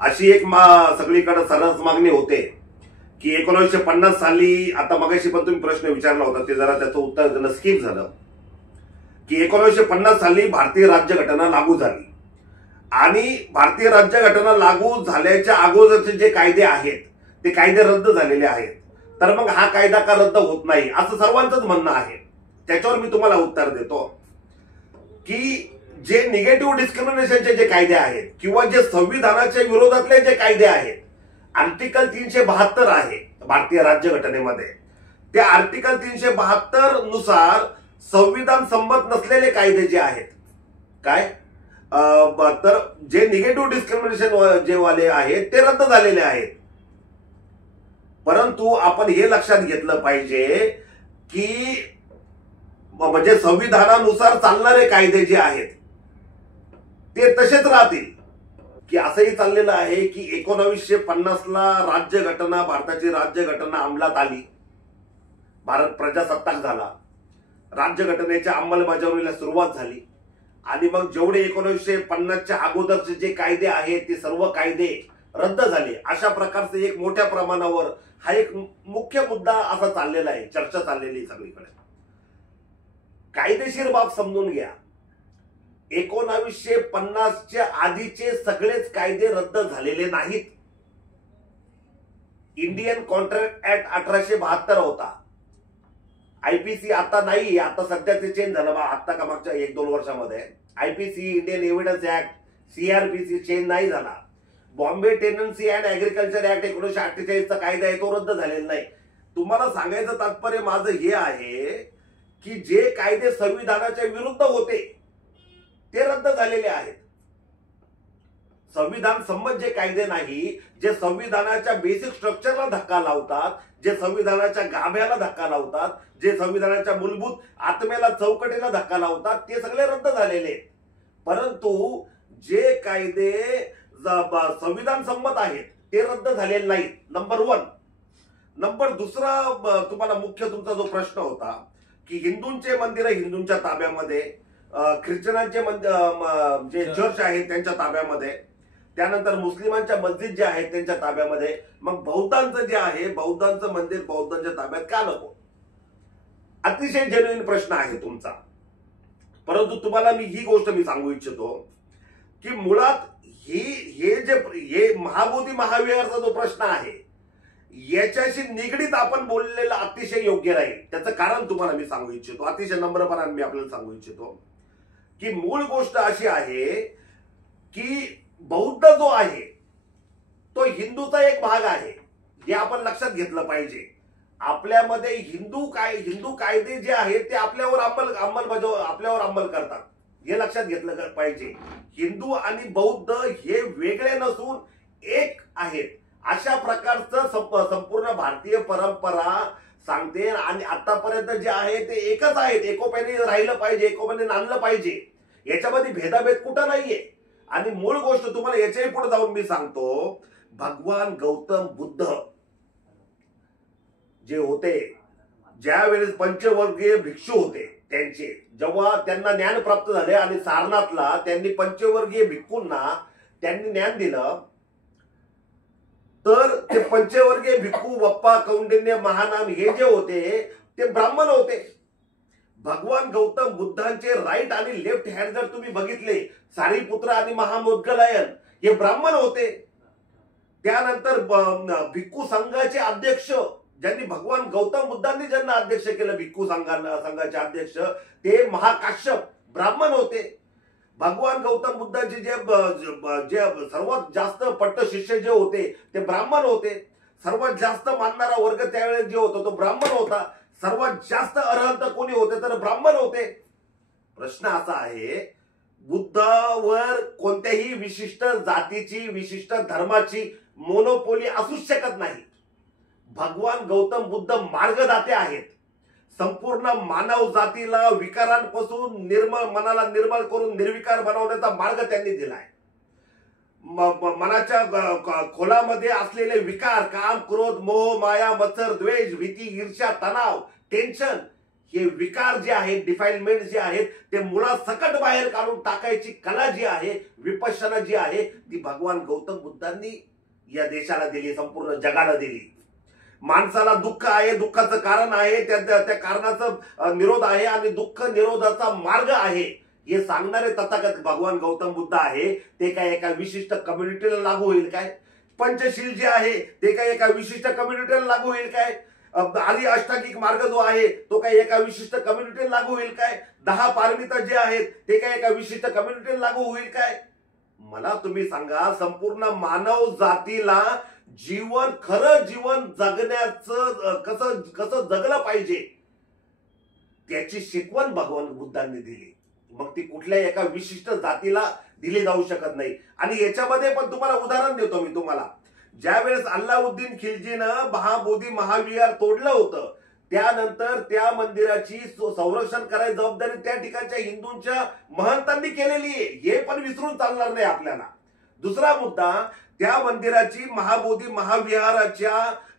अशी एक सगळीकडे सरस मागणी होते की 1950 साली, आता मगाशी पण तुम्ही प्रश्न विचारला होता ते जरा त्याचं उत्तर देणं स्किप झालं, की 1950 साली भारतीय राज्यघटना लागू झाली आणि भारतीय राज्यघटना लागू झाल्याच्या अगोदरचे जे कायदे आहेत ते कायदे रद्द झालेले आहेत. तर मग हा कायदा का रद्द होत नाही असं सर्वांचंच म्हणणं आहे. त्याच्यावर मी तुम्हाला उत्तर देतो की जे निगेटिव्ह डिस्क्रिमिनेशनचे जे कायदे आहेत किंवा जे संविधानाच्या विरोधातले जे कायदे आहेत, आर्टिकल 372 आहे भारतीय राज्यघटनेमध्ये, त्या आर्टिकल 372 नुसार संविधान संमत नसलेले कायदे जे आहेत काय तर जे निगेटिव्ह डिस्क्रिमिनेशन जे वाले आहेत ते रद्द झालेले आहेत. परंतु आपण हे लक्षात घेतलं पाहिजे की म्हणजे संविधानानुसार चालणारे कायदे जे आहेत ते तसेच राहतील. की असंही चाललेलं आहे की 1950ला राज्यघटना, भारताची राज्यघटना अंमलात आली, भारत प्रजासत्ताक झाला. राज्यघटनेच्या अंमलबजावणीला सुरुवात झाली आणि मग जेवढे 1950च्या अगोदरचे जे कायदे आहेत ते सर्व कायदे रद्द झाले. अशा प्रकारचे एक मोठ्या प्रमाणावर हा एक मुख्य मुद्दा असा चाललेला आहे, चर्चा चाललेली सगळीकडे. कायदेशीर बाब समजून घ्या. 1950च्या आधीचे सगळेच कायदे रद्द झालेले नाहीत. इंडियन कॉन्ट्रॅक्ट ऍक्ट 1872 होता. आयपीसी आता नाही, आता सध्या ते चेंज झालं आता का मागच्या 1-2 वर्षामध्ये. IPC, Indian evidence act, CrPC change नाही झाला. Bombay tenancy and agriculture act 1948 चा कायदा आहे, तो रद्द झालेला नाही. तुम्हाला सांगायचं तात्पर्य माझं हे आहे की जे कायदे संविधानाच्या विरुद्ध होते ते रद्द झालेले आहेत. संविधान संमत जे कायदे नाही, जे संविधानाच्या बेसिक स्ट्रक्चरला धक्का लावतात, जे संविधानाच्या गाभ्याला धक्का लावतात, जे संविधानाच्या मूलभूत आत्म्याला, चौकटीला धक्का लावतात, ते सगळे रद्द झालेले आहेत. परंतु जे कायदे संविधान संमत आहेत ते रद्द झालेले नाहीत. नंबर 1. नंबर 2 तुम्हाला मुख्य तुमचा जो प्रश्न होता की हिंदूंचे मंदिर हिंदूंच्या ताब्यामध्ये, ख्रिश्चनांचे जे चर्च आहेत त्यांच्या ताब्यामध्ये, त्यानंतर मुस्लिमांच्या मस्जिद जे आहेत त्यांच्या ताब्यामध्ये, मग बौद्धांचं जे आहे बौद्धांचं मंदिर बौद्धांच्या ताब्यात का नको? अतिशय जेन्युइन प्रश्न आहे तुमचा. परंतु तुम्हाला मी ही गोष्ट सांगू इच्छितो की मुळात हे महाबोधी महाविहारचा जो प्रश्न आहे याच्याशी निगडीत आपण बोललेलं अतिशय योग्य राहील. त्याचं कारण तुम्हाला मी सांगू इच्छितो, अतिशय नम्रपणाने मी आपल्याला सांगू इच्छितो की मूळ गोष्ट अशी आहे की बौद्ध जो आहे तो हिंदूचा एक भाग आहे, हे आपण लक्षात घेतलं पाहिजे. आपल्यामध्ये हिंदू कायदे जे आहेत ते आपल्यावर अंमल करतात, हे लक्षात घेतलं पाहिजे. हिंदू आणि बौद्ध हे वेगळे नसून एक आहेत, अशा प्रकारचं संपूर्ण भारतीय परंपरा सांगते. आणि आतापर्यंत जे आहे ते एकच आहेत, एकोप्याने राहिलं पाहिजे, एकोप्याने नांदलं पाहिजे, याच्यामध्ये भेदाभेद कुठं नाहीये. आणि मूळ गोष्ट तुम्हाला याच्याही पुढे जाऊन मी सांगतो, भगवान गौतम बुद्ध जे होते, ज्या वेळेस पंचवर्गीय भिक्षू होते, त्यांचे जेव्हा त्यांना ज्ञान प्राप्त झाले आणि सारनाथला त्यांनी पंचवर्गीय भिक्खूंना त्यांनी ज्ञान दिलं, तर ते पंचवर्गीय भिक्खू वप्पा, कौंडिन्य, महानाम हे जे होते ते ब्राह्मण होते. भगवान गौतम बुद्धांचे राईट आणि लेफ्ट हँड जर तुम्ही बघितले, सारीपुत्र आणि महामोदगलायन हे ब्राह्मण होते. त्यानंतर भिक्खू संघाचे अध्यक्ष ज्यांनी भगवान गौतम बुद्धांनी ज्यांना अध्यक्ष केलं, भिक्खू संघाचे अध्यक्ष, ते महाकाश्यप ब्राह्मण होते. भगवान गौतम बुद्धांचे जे सर्वात जास्त पट्ट शिष्य जे होते ते ब्राह्मण होते. सर्वात जास्त मानणारा वर्ग त्यावेळेस जे होता तो ब्राह्मण होता. सर्वात जास्त अरहंत कोणी होते तर ब्राह्मण होते. प्रश्न असा आहे, बुद्धावर कोणत्याही विशिष्ट जातीची, विशिष्ट धर्माची मोनोपोली असूच शकत नाही. भगवान गौतम बुद्ध मार्गदाते आहेत. संपूर्ण मानव जातीला विकारांपासून मनाला निर्मळ करून निर्विकार बनवण्याचा मार्ग त्यांनी दिलाय. मनाच्या खोलामध्ये असलेले विकार, काम, क्रोध, मोह, माया, मत्सर, द्वेष, भीती, ईर्ष्या, तणाव, टेन्शन, हे विकार जे आहेत, डिफाईलमेंट जे आहेत, ते मुळात सकट बाहेर काढून टाकायची कला जी आहे, विपश्यना जी आहे, ती भगवान गौतम बुद्धांनी या देशाला दिली, संपूर्ण जगाला दिली. माणसाला दुःख आहे, दुःखाचं कारण आहे, त्या कारणाचा निरोध आहे आणि दुःख निरोधाचा मार्ग आहे, हे सांगणारे तथागत भगवान गौतम बुद्ध आहे. ते काय एका विशिष्ट कम्युनिटीला लागू होईल काय? पंचशील जे आहे ते काय एका विशिष्ट कम्युनिटीला लागू होईल काय? आर्य अष्टांगिक मार्ग जो आहे तो काय एका विशिष्ट कम्युनिटीला लागू होईल काय? 10 पारमिता जे आहेत ते काय एका विशिष्ट कम्युनिटीला लागू होईल काय? मला तुम्ही सांगा, संपूर्ण मानव जातीला खरं जीवन जगण्याचं कसं जगलं पाहिजे त्याची शिकवण भगवान बुद्धांनी दिली. मग ती कुठल्या एका विशिष्ट जातीला दिली जाऊ शकत नाही. आणि याच्यामध्ये पण तुम्हाला उदाहरण देतो मी तुम्हाला. ज्यावेळेस अल्लाउद्दीन खिलजीनं महाबोधी महाविहार तोडलं होतं, त्यानंतर त्या मंदिराची संरक्षण करायची जबाबदारी त्या ठिकाणच्या हिंदूंच्या महंतांनी केलेली आहे, हे पण विसरून चालणार नाही आपल्याला. दुसरा मुद्दा, त्या मंदिराची महाबोधी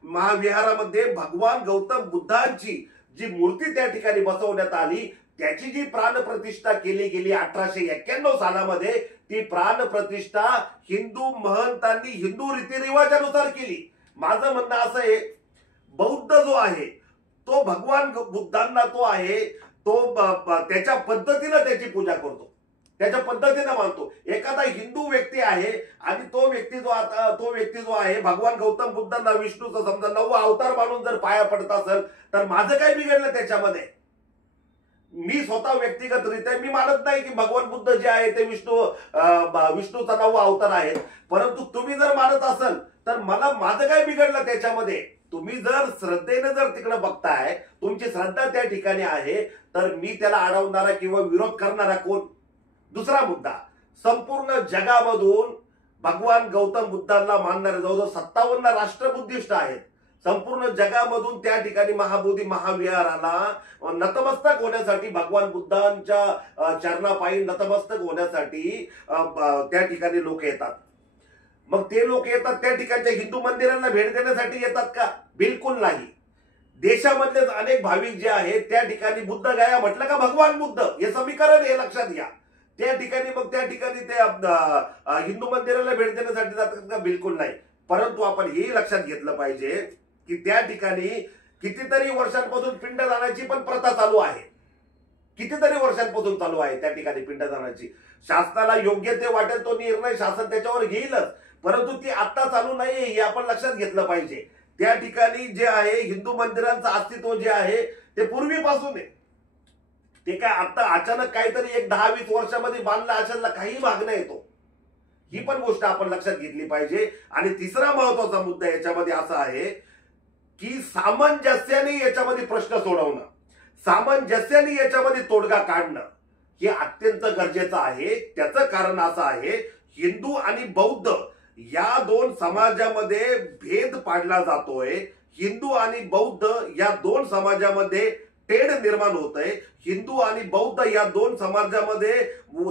महाविहारामध्ये भगवान गौतम बुद्धांची जी मूर्ती त्या ठिकाणी बसवण्यात आली त्याची जी प्राणप्रतिष्ठा केली गेली 1891 सालामध्ये, ती प्राणप्रतिष्ठा हिंदू महंतांनी हिंदू रीतिरिवाजानुसार केली. माझं म्हणणं असं आहे, बौद्ध जो आहे तो भगवान बुद्धांना तो आहे तो त्याच्या पद्धतीनं त्याची पूजा करतो, त्याच्या पद्धतीनं मानतो. एखादा हिंदू व्यक्ती आहे आणि तो व्यक्ती जो आहे भगवान गौतम बुद्धांना विष्णूचा समजा 9 अवतार मानून जर पाया पडत असेल तर माझं काय बिघडलं त्याच्यामध्ये? मी स्वतः व्यक्तिगतरित्या मी मानत नाही की भगवान बुद्ध जे आहे ते विष्णूचा 9 अवतार आहेत, परंतु तुम्ही जर मानत असाल तर माझं काय बिघडलं त्याच्यामध्ये? तुम्ही जर श्रद्धेने जर तिकडे बघताय, तुमची श्रद्धा त्या ठिकाणी आहे, तर मी त्याला अडवणारा किंवा विरोध करणारा कोण? दुसरा मुद्दा, संपूर्ण जगामधून भगवान गौतम बुद्धांना मानणारे जवळजवळ 57 राष्ट्रबुद्धिस्ट आहेत. संपूर्ण जगामधून त्या ठिकाणी महाबोधी महाविहाराला नतमस्तक होण्यासाठी, भगवान बुद्धांच्या चरणापायी नतमस्तक होण्यासाठी त्या ठिकाणी लोक येतात. मग ते लोक येतात त्या ठिकाणच्या हिंदू मंदिरांना भेट देण्यासाठी येतात का? बिलकुल नाही. देशामधले अनेक भाविक जे आहेत त्या ठिकाणी बुद्ध गया म्हटलं का भगवान बुद्ध हे समीकरण हे लक्षात घ्या. त्या ठिकाणी ते हिंदू मंदिराला भेट देण्यासाठी जातात का? बिलकुल नाही. परंतु आपण हे लक्षात घेतलं पाहिजे की त्या ठिकाणी कितीतरी वर्षांपासून पिंडदानाची पण प्रथा चालू आहे. कितीतरी वर्षांपासून चालू आहे त्या ठिकाणी पिंडदानाची. शासनाला योग्य ते वाटेल तो निर्णय शासन त्याच्यावर घेईलच, परंतु ती आता चालू नाहीये हे आपण लक्षात घेतलं पाहिजे. त्या ठिकाणी जे आहे हिंदू मंदिरांचं अस्तित्व जे आहे ते पूर्वीपासून आहे. ते काय आता अचानक काहीतरी 10-20 वर्षामध्ये बांधलं अशाला काही मागणं येतो. ही पण गोष्ट आपण लक्षात घेतली पाहिजे. आणि तिसरा महत्वाचा मुद्दा याच्यामध्ये असा आहे की सामंजस्याने याच्यामध्ये प्रश्न सोडवणं, सामंजस्याने याच्यामध्ये तोडगा काढणं हे अत्यंत गरजेचं आहे. त्याचं कारण असं आहे, हिंदू आणि बौद्ध या 2 समाजामध्ये भेद पाडला जातोय. हिंदू आणि बौद्ध या 2 समाजामध्ये तेढ निर्माण होत आहे. हिंदू आणि बौद्ध या 2 समाजामध्ये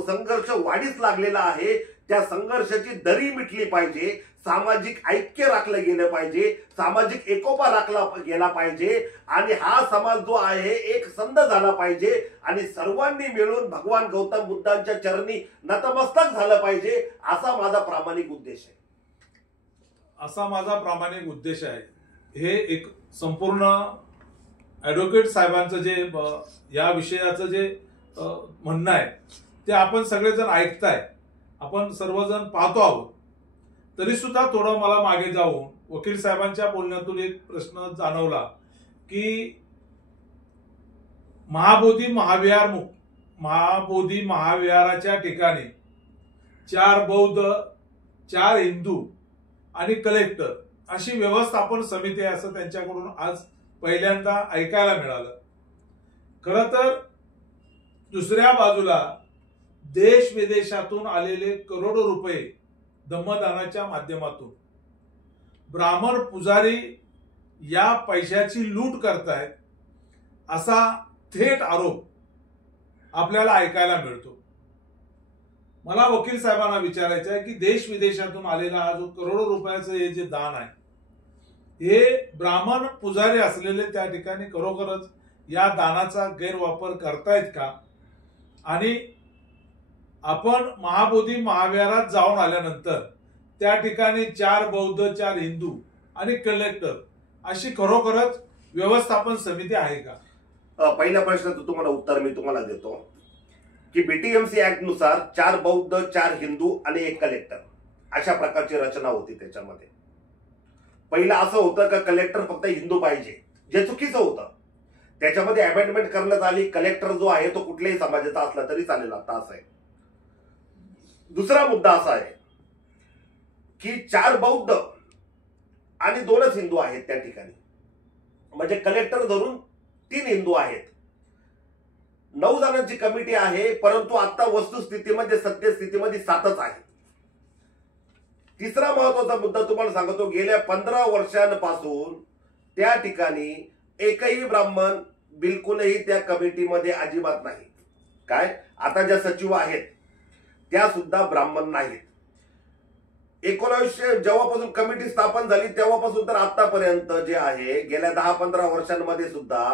संघर्ष वाढीस लागलेला आहे. त्या संघर्षाची दरी मिटली पाहिजे, सामाजिक ऐक्य राखलं गेलं पाहिजे, सामाजिक एकोपा राखला गेला पाहिजे आणि हा समाज जो आहे एक संध झाला पाहिजे आणि सर्वांनी मिळून भगवान गौतम बुद्धांच्या चरणी नतमस्तक झालं पाहिजे, असा माझा प्रामाणिक उद्देश आहे. असा माझा प्रामाणिक उद्देश आहे. हे एक संपूर्ण ॲडव्होकेट साहेबांचं जे या विषयाचं जे म्हणणं आहे ते आपण सगळेजण ऐकताय, आपण सर्वजण पाहतो आहोत. तरी सुद्धा थोडं मला मागे जाऊन वकील साहेबांच्या बोलण्यातून एक प्रश्न जाणवला की महाबोधी महाविहाराच्या ठिकाणी 4 बौद्ध, 4 हिंदू आणि कलेक्टर अशी व्यवस्थापन समिती आहे असं त्यांच्याकडून आज पहिल्यांदा ऐकायला मिळालं. खरं तर दुसऱ्या बाजूला देश विदेशातून आलेले करोडो रुपये धम्मदानाच्या माध्यमातून ब्राह्मण पुजारी या पैशाची लूट करतायत असा थेट आरोप आपल्याला ऐकायला मिळतो. मला वकील साहेबांना विचारायचं आहे की देश विदेशातून आलेला हा जो करोडो रुपयाचं हे जे दान आहे हे ब्राह्मण पुजारी असलेले त्या ठिकाणी खरोखरच या दानाचा गैरवापर करतायत का? आणि आपण महाबोधी महाविहारात जाऊन आल्यानंतर त्या ठिकाणी 4 बौद्ध, 4 हिंदू आणि कलेक्टर अशी खरोखरच व्यवस्थापन समिती आहे का? पहिल्या प्रश्नाचं तुम्हाला उत्तर मी तुम्हाला देतो की बीटीएमसी ऍक्ट नुसार 4 बौद्ध, 4 हिंदू आणि 1 कलेक्टर अशा प्रकारची रचना होती. त्याच्यामध्ये पहिलं असं होतं का कलेक्टर फक्त हिंदू पाहिजे, जे चुकीचं होतं. त्याच्यामध्ये अमेंडमेंट करण्यात आली, कलेक्टर जो आहे तो कुठल्याही समाजाचा असला तरी चालेल, आता असं आहे. दुसरा मुद्दा असा आहे की 4 बौद्ध आणि 2च हिंदू आहेत त्या ठिकाणी, म्हणजे कलेक्टर धरून 3 हिंदू आहेत. 9 जणांची कमिटी आहे, परंतु आता वस्तुस्थितीमध्ये सद्यस्थितीमध्ये 7च आहेत. तिसरा महत्वाचा मुद्दा तुम्हाला सांगतो, गेल्या 15 वर्षांपासून त्या ठिकाणी एकही ब्राह्मण बिलकुलही त्या कमिटीमध्ये अजिबात नाही. काय आता ज्या सचिव आहेत त्या सुद्धा ब्राह्मण नाहीत. 1900 जेव्हापासून कमिटी स्थापन झाली तेव्हापासून तर आतापर्यंत जे आहे गेल्या 10-15 वर्षांमध्ये सुद्धा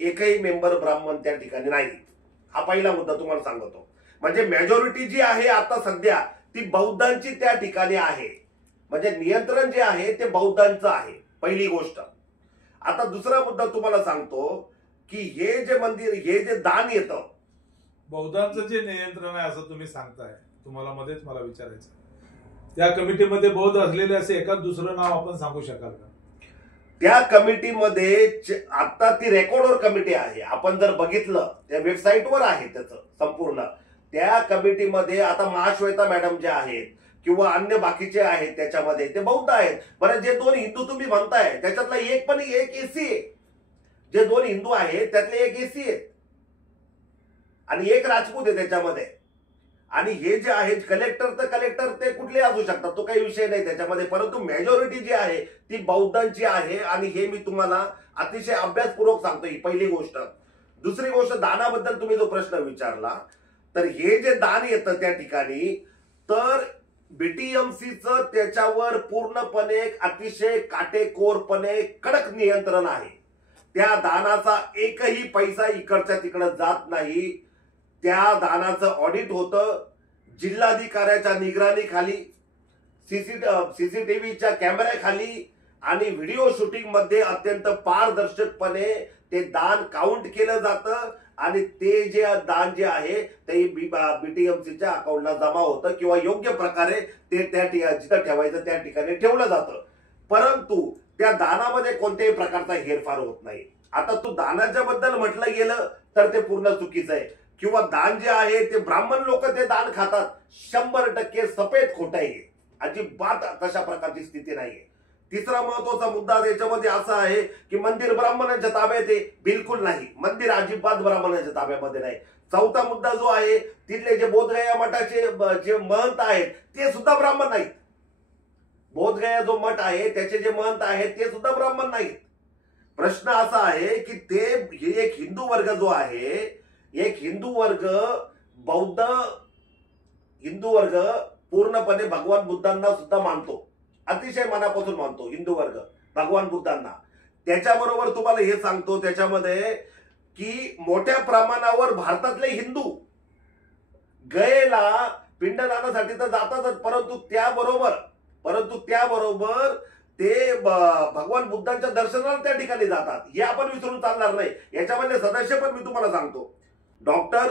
एकही मेंबर ब्राह्मण त्या ठिकाणी नाही. हा पहिला मुद्दा तुम्हाला सांगतो. म्हणजे मेजॉरिटी जी आहे आता सध्या ती बौद्धांची त्या ठिकाणी आहे. म्हणजे नियंत्रण जे आहे ते बौद्धांचं आहे, पहिली गोष्ट. आता दुसरा मुद्दा तुम्हाला सांगतो की हे जे मंदिर, हे जे दान येतं, बौद्धांचं जे नियंत्रण आहे असं तुम्ही सांगताय, तुम्हाला मध्येच मला विचारायचं, त्या कमिटीमध्ये बौद्ध असलेले असे एखाद दुसरं नाव आपण सांगू शकाल का? त्या कमिटीमध्ये आता ती रेकॉर्डवर कमिटी आहे. आपण जर बघितलं त्या वेबसाईटवर आहे त्याचं संपूर्ण. त्या कमिटीमध्ये आता महाश्वेता मॅडम जे आहेत किंवा अन्य बाकीचे आहेत त्याच्यामध्ये ते बौद्ध आहेत. बरं, जे 2 हिंदू तुम्ही म्हणताय त्याच्यातला एक एसी आहे. जे 2 हिंदू आहेत त्यातले एक एसी आहेत आणि एक राजपूत आहे त्याच्यामध्ये. आणि हे जे आहेत कलेक्टर ते कुठले असू शकतात, तो काही विषय नाही त्याच्यामध्ये. परंतु मेजॉरिटी जी आहे ती बौद्धांची आहे आणि हे मी तुम्हाला अतिशय अभ्यासपूर्वक सांगतो. ही पहिली गोष्ट. दुसरी गोष्ट, दानाबद्दल तुम्ही जो प्रश्न विचारला, तर हे जे दान येतं त्या ठिकाणी, तर बीटीएमसीचं त्याच्यावर पूर्णपणे अतिशय काटेकोरपणे कडक नियंत्रण आहे. त्या दानाचा एकही पैसा इकडच्या तिकडे जात नाही. त्या दानाचं ऑडिट होतं जिल्हाधिकाऱ्याच्या निगराणीखाली, सीसीटीव्हीच्या कॅमेऱ्याखाली आणि व्हिडिओ शूटिंग मध्ये अत्यंत पारदर्शकपणे ते दान काउंट केलं जातं आणि ते जे दान जे आहे ते बीटीएमसीच्या अकाउंटला जमा होतं किंवा योग्य प्रकारे ते त्या जिथं ठेवायचं त्या ठिकाणी ठेवलं जातं. परंतु त्या दानामध्ये कोणत्याही प्रकारचा हेरफार होत नाही. आता तू दानाच्या बद्दल म्हटलं गेलं तर ते पूर्ण चुकीचं आहे. किंवा दान जे आहे ते ब्राह्मण लोक ते दान खातात, 100% सफेद खोटं आहे. अजिबात तशा प्रकारची स्थिती नाहीये. तिसरा महत्वाचा मुद्दा त्याच्यामध्ये असा आहे की मंदिर ब्राह्मणांच्या ताब्यात आहे. बिलकुल नाही, मंदिर अजिबात ब्राह्मणांच्या ताब्यामध्ये नाही. चौथा मुद्दा जो आहे, तिथले जे बोधगया मठाचे जे महंत आहेत ते सुद्धा ब्राह्मण नाहीत. बोधगया जो मठ आहे त्याचे जे महंत आहेत ते सुद्धा ब्राह्मण नाहीत. प्रश्न असा आहे की ते एक हिंदू वर्ग जो आहे, एक हिंदू वर्ग, बौद्ध हिंदू वर्ग पूर्णपणे भगवान बुद्धांना सुद्धा मानतो, अतिशय मनापासून मानतो हिंदू वर्ग भगवान बुद्धांना. त्याच्याबरोबर तुम्हाला हे सांगतो त्याच्यामध्ये की मोठ्या प्रमाणावर भारतातले हिंदू गयेला पिंडदानासाठी तर जातातच, परंतु त्याबरोबर ते भगवान बुद्धांच्या दर्शनाला त्या ठिकाणी जातात. हे आपण विसरून चालणार नाही. याच्यामध्ये सदस्य पण मी तुम्हाला सांगतो. डॉक्टर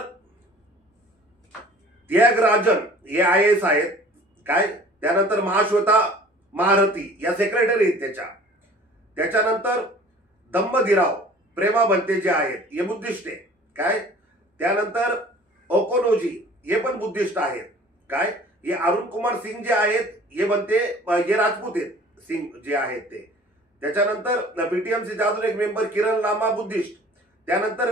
त्यागराजन हे IAS आहेत काय. त्यानंतर महाश्वेता महारथी या सेक्रेटरी आहेत त्याच्यानंतर दम्मधीराव प्रेमा बनते जे आहेत हे बुद्धिस्ट आहे काय. त्यानंतर ओकोनोजी हे पण बुद्धिस्ट आहेत काय. हे अरुण कुमार सिंग जे आहेत हे बनते, हे राजपूत आहेत सिंग जे आहेत ते. त्याच्यानंतर बीटीएमसी अजून एक मेंबर किरण लामा बुद्धिस्ट. त्यानंतर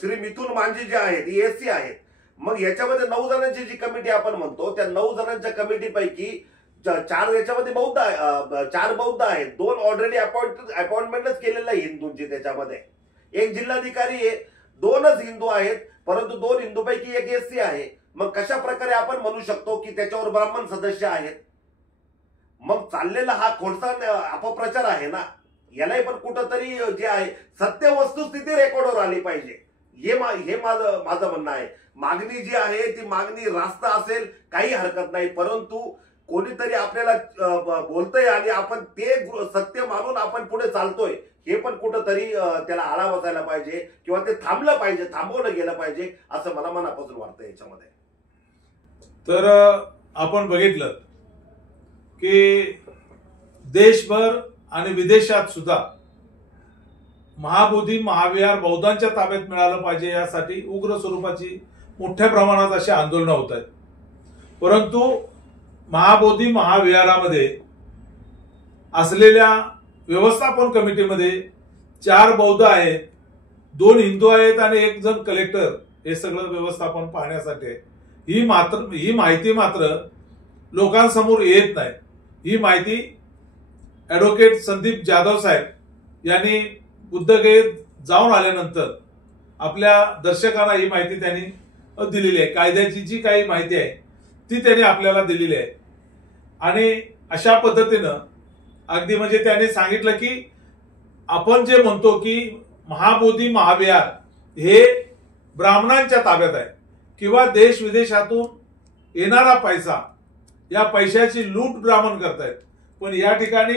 श्री मिथुन मांझी जे आहेत ही एससी आहेत. मग याच्यामध्ये 9 जणांची जी कमिटी आपण म्हणतो त्या 9 जणांच्या कमिटीपैकी 4 याच्यामध्ये बौद्ध आहे, 4 बौद्ध आहेत. 2 ऑलरेडी अपॉइंटमेंटच केलेलं आहे हिंदूंची. त्याच्यामध्ये एक जिल्हाधिकारी आहे, 2च हिंदू आहेत, परंतु 2 हिंदूपैकी एक एससी आहे. मग कशा प्रकारे आपण म्हणू शकतो की त्याच्यावर ब्राह्मण सदस्य आहेत? मग चाललेला हा खोडसा अपप्रचार आहे ना. यालाही पण कुठंतरी जे आहे सत्य वस्तुस्थिती रेकॉर्डवर आली पाहिजे. हे माझं म्हणणं आहे. मागणी जी आहे ती मागणी रास्त असेल काही हरकत नाही, परंतु कोणीतरी आपल्याला बोलतंय आणि आपण ते सत्य मानून आपण पुढे चालतोय, हे पण कुठंतरी त्याला आळा बसायला पाहिजे किंवा ते थांबलं पाहिजे, थांबवलं गेलं पाहिजे असं मला मनापासून वाटतं याच्यामध्ये. तर आपण बघितलं की देशभर आणि विदेशात सुद्धा महाबोधी महाविहार बौद्धांच्या ताब्यात मिळालं पाहिजे यासाठी उग्र स्वरूपाची मोठ्या प्रमाणात अशी आंदोलनं होत आहेत. परंतु महाबोधी महाविहारामध्ये असलेल्या व्यवस्थापन कमिटीमध्ये 4 बौद्ध आहेत, 2 हिंदू आहेत आणि 1 जण कलेक्टर हे सगळं व्यवस्थापन पाहण्यासाठी आहे. ही माहिती मात्र लोकांसमोर येत नाही. ही माहिती ऍडव्होकेट संदीप जाधव साहेब यांनी बुद्धगयेत जाऊन आल्यानंतर आपल्या दर्शकांना ही माहिती त्यांनी दिलेली आहे. कायद्याची जी काही माहिती आहे ती त्यांनी आपल्याला दिलेली आहे. आणि अशा पद्धतीनं अगदी म्हणजे त्याने सांगितलं की आपण जे म्हणतो की महाबोधी महाविहार हे ब्राह्मणांच्या ताब्यात आहे किंवा देश विदेशातून येणारा पैसा, या पैशाची लूट ब्राह्मण करतायत. पण या ठिकाणी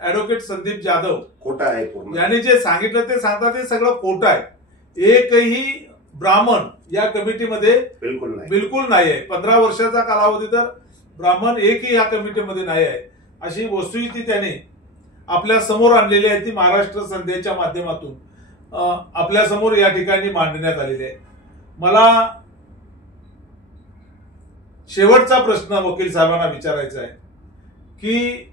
ऍडव्होकेट संदीप जाधव खोटा आहे पूर्ण, यांनी जे सांगितलं ते सांगतात ते सगळं खोटं आहे. एकही ब्राह्मण या कमिटीमध्ये बिलकुल नाही आहे. 15 वर्षाचा कालावधी तर ब्राह्मण एकही या कमिटीमध्ये नाही आहे अशी वस्तुस्थिती त्यांनी आपल्या समोर आणलेली आहे. ती महाराष्ट्र संध्याच्या माध्यमातून आपल्या समोर या ठिकाणी मांडण्यात आलेली आहे. मला शेवटचा प्रश्न वकील साहेबांना विचारायचा आहे की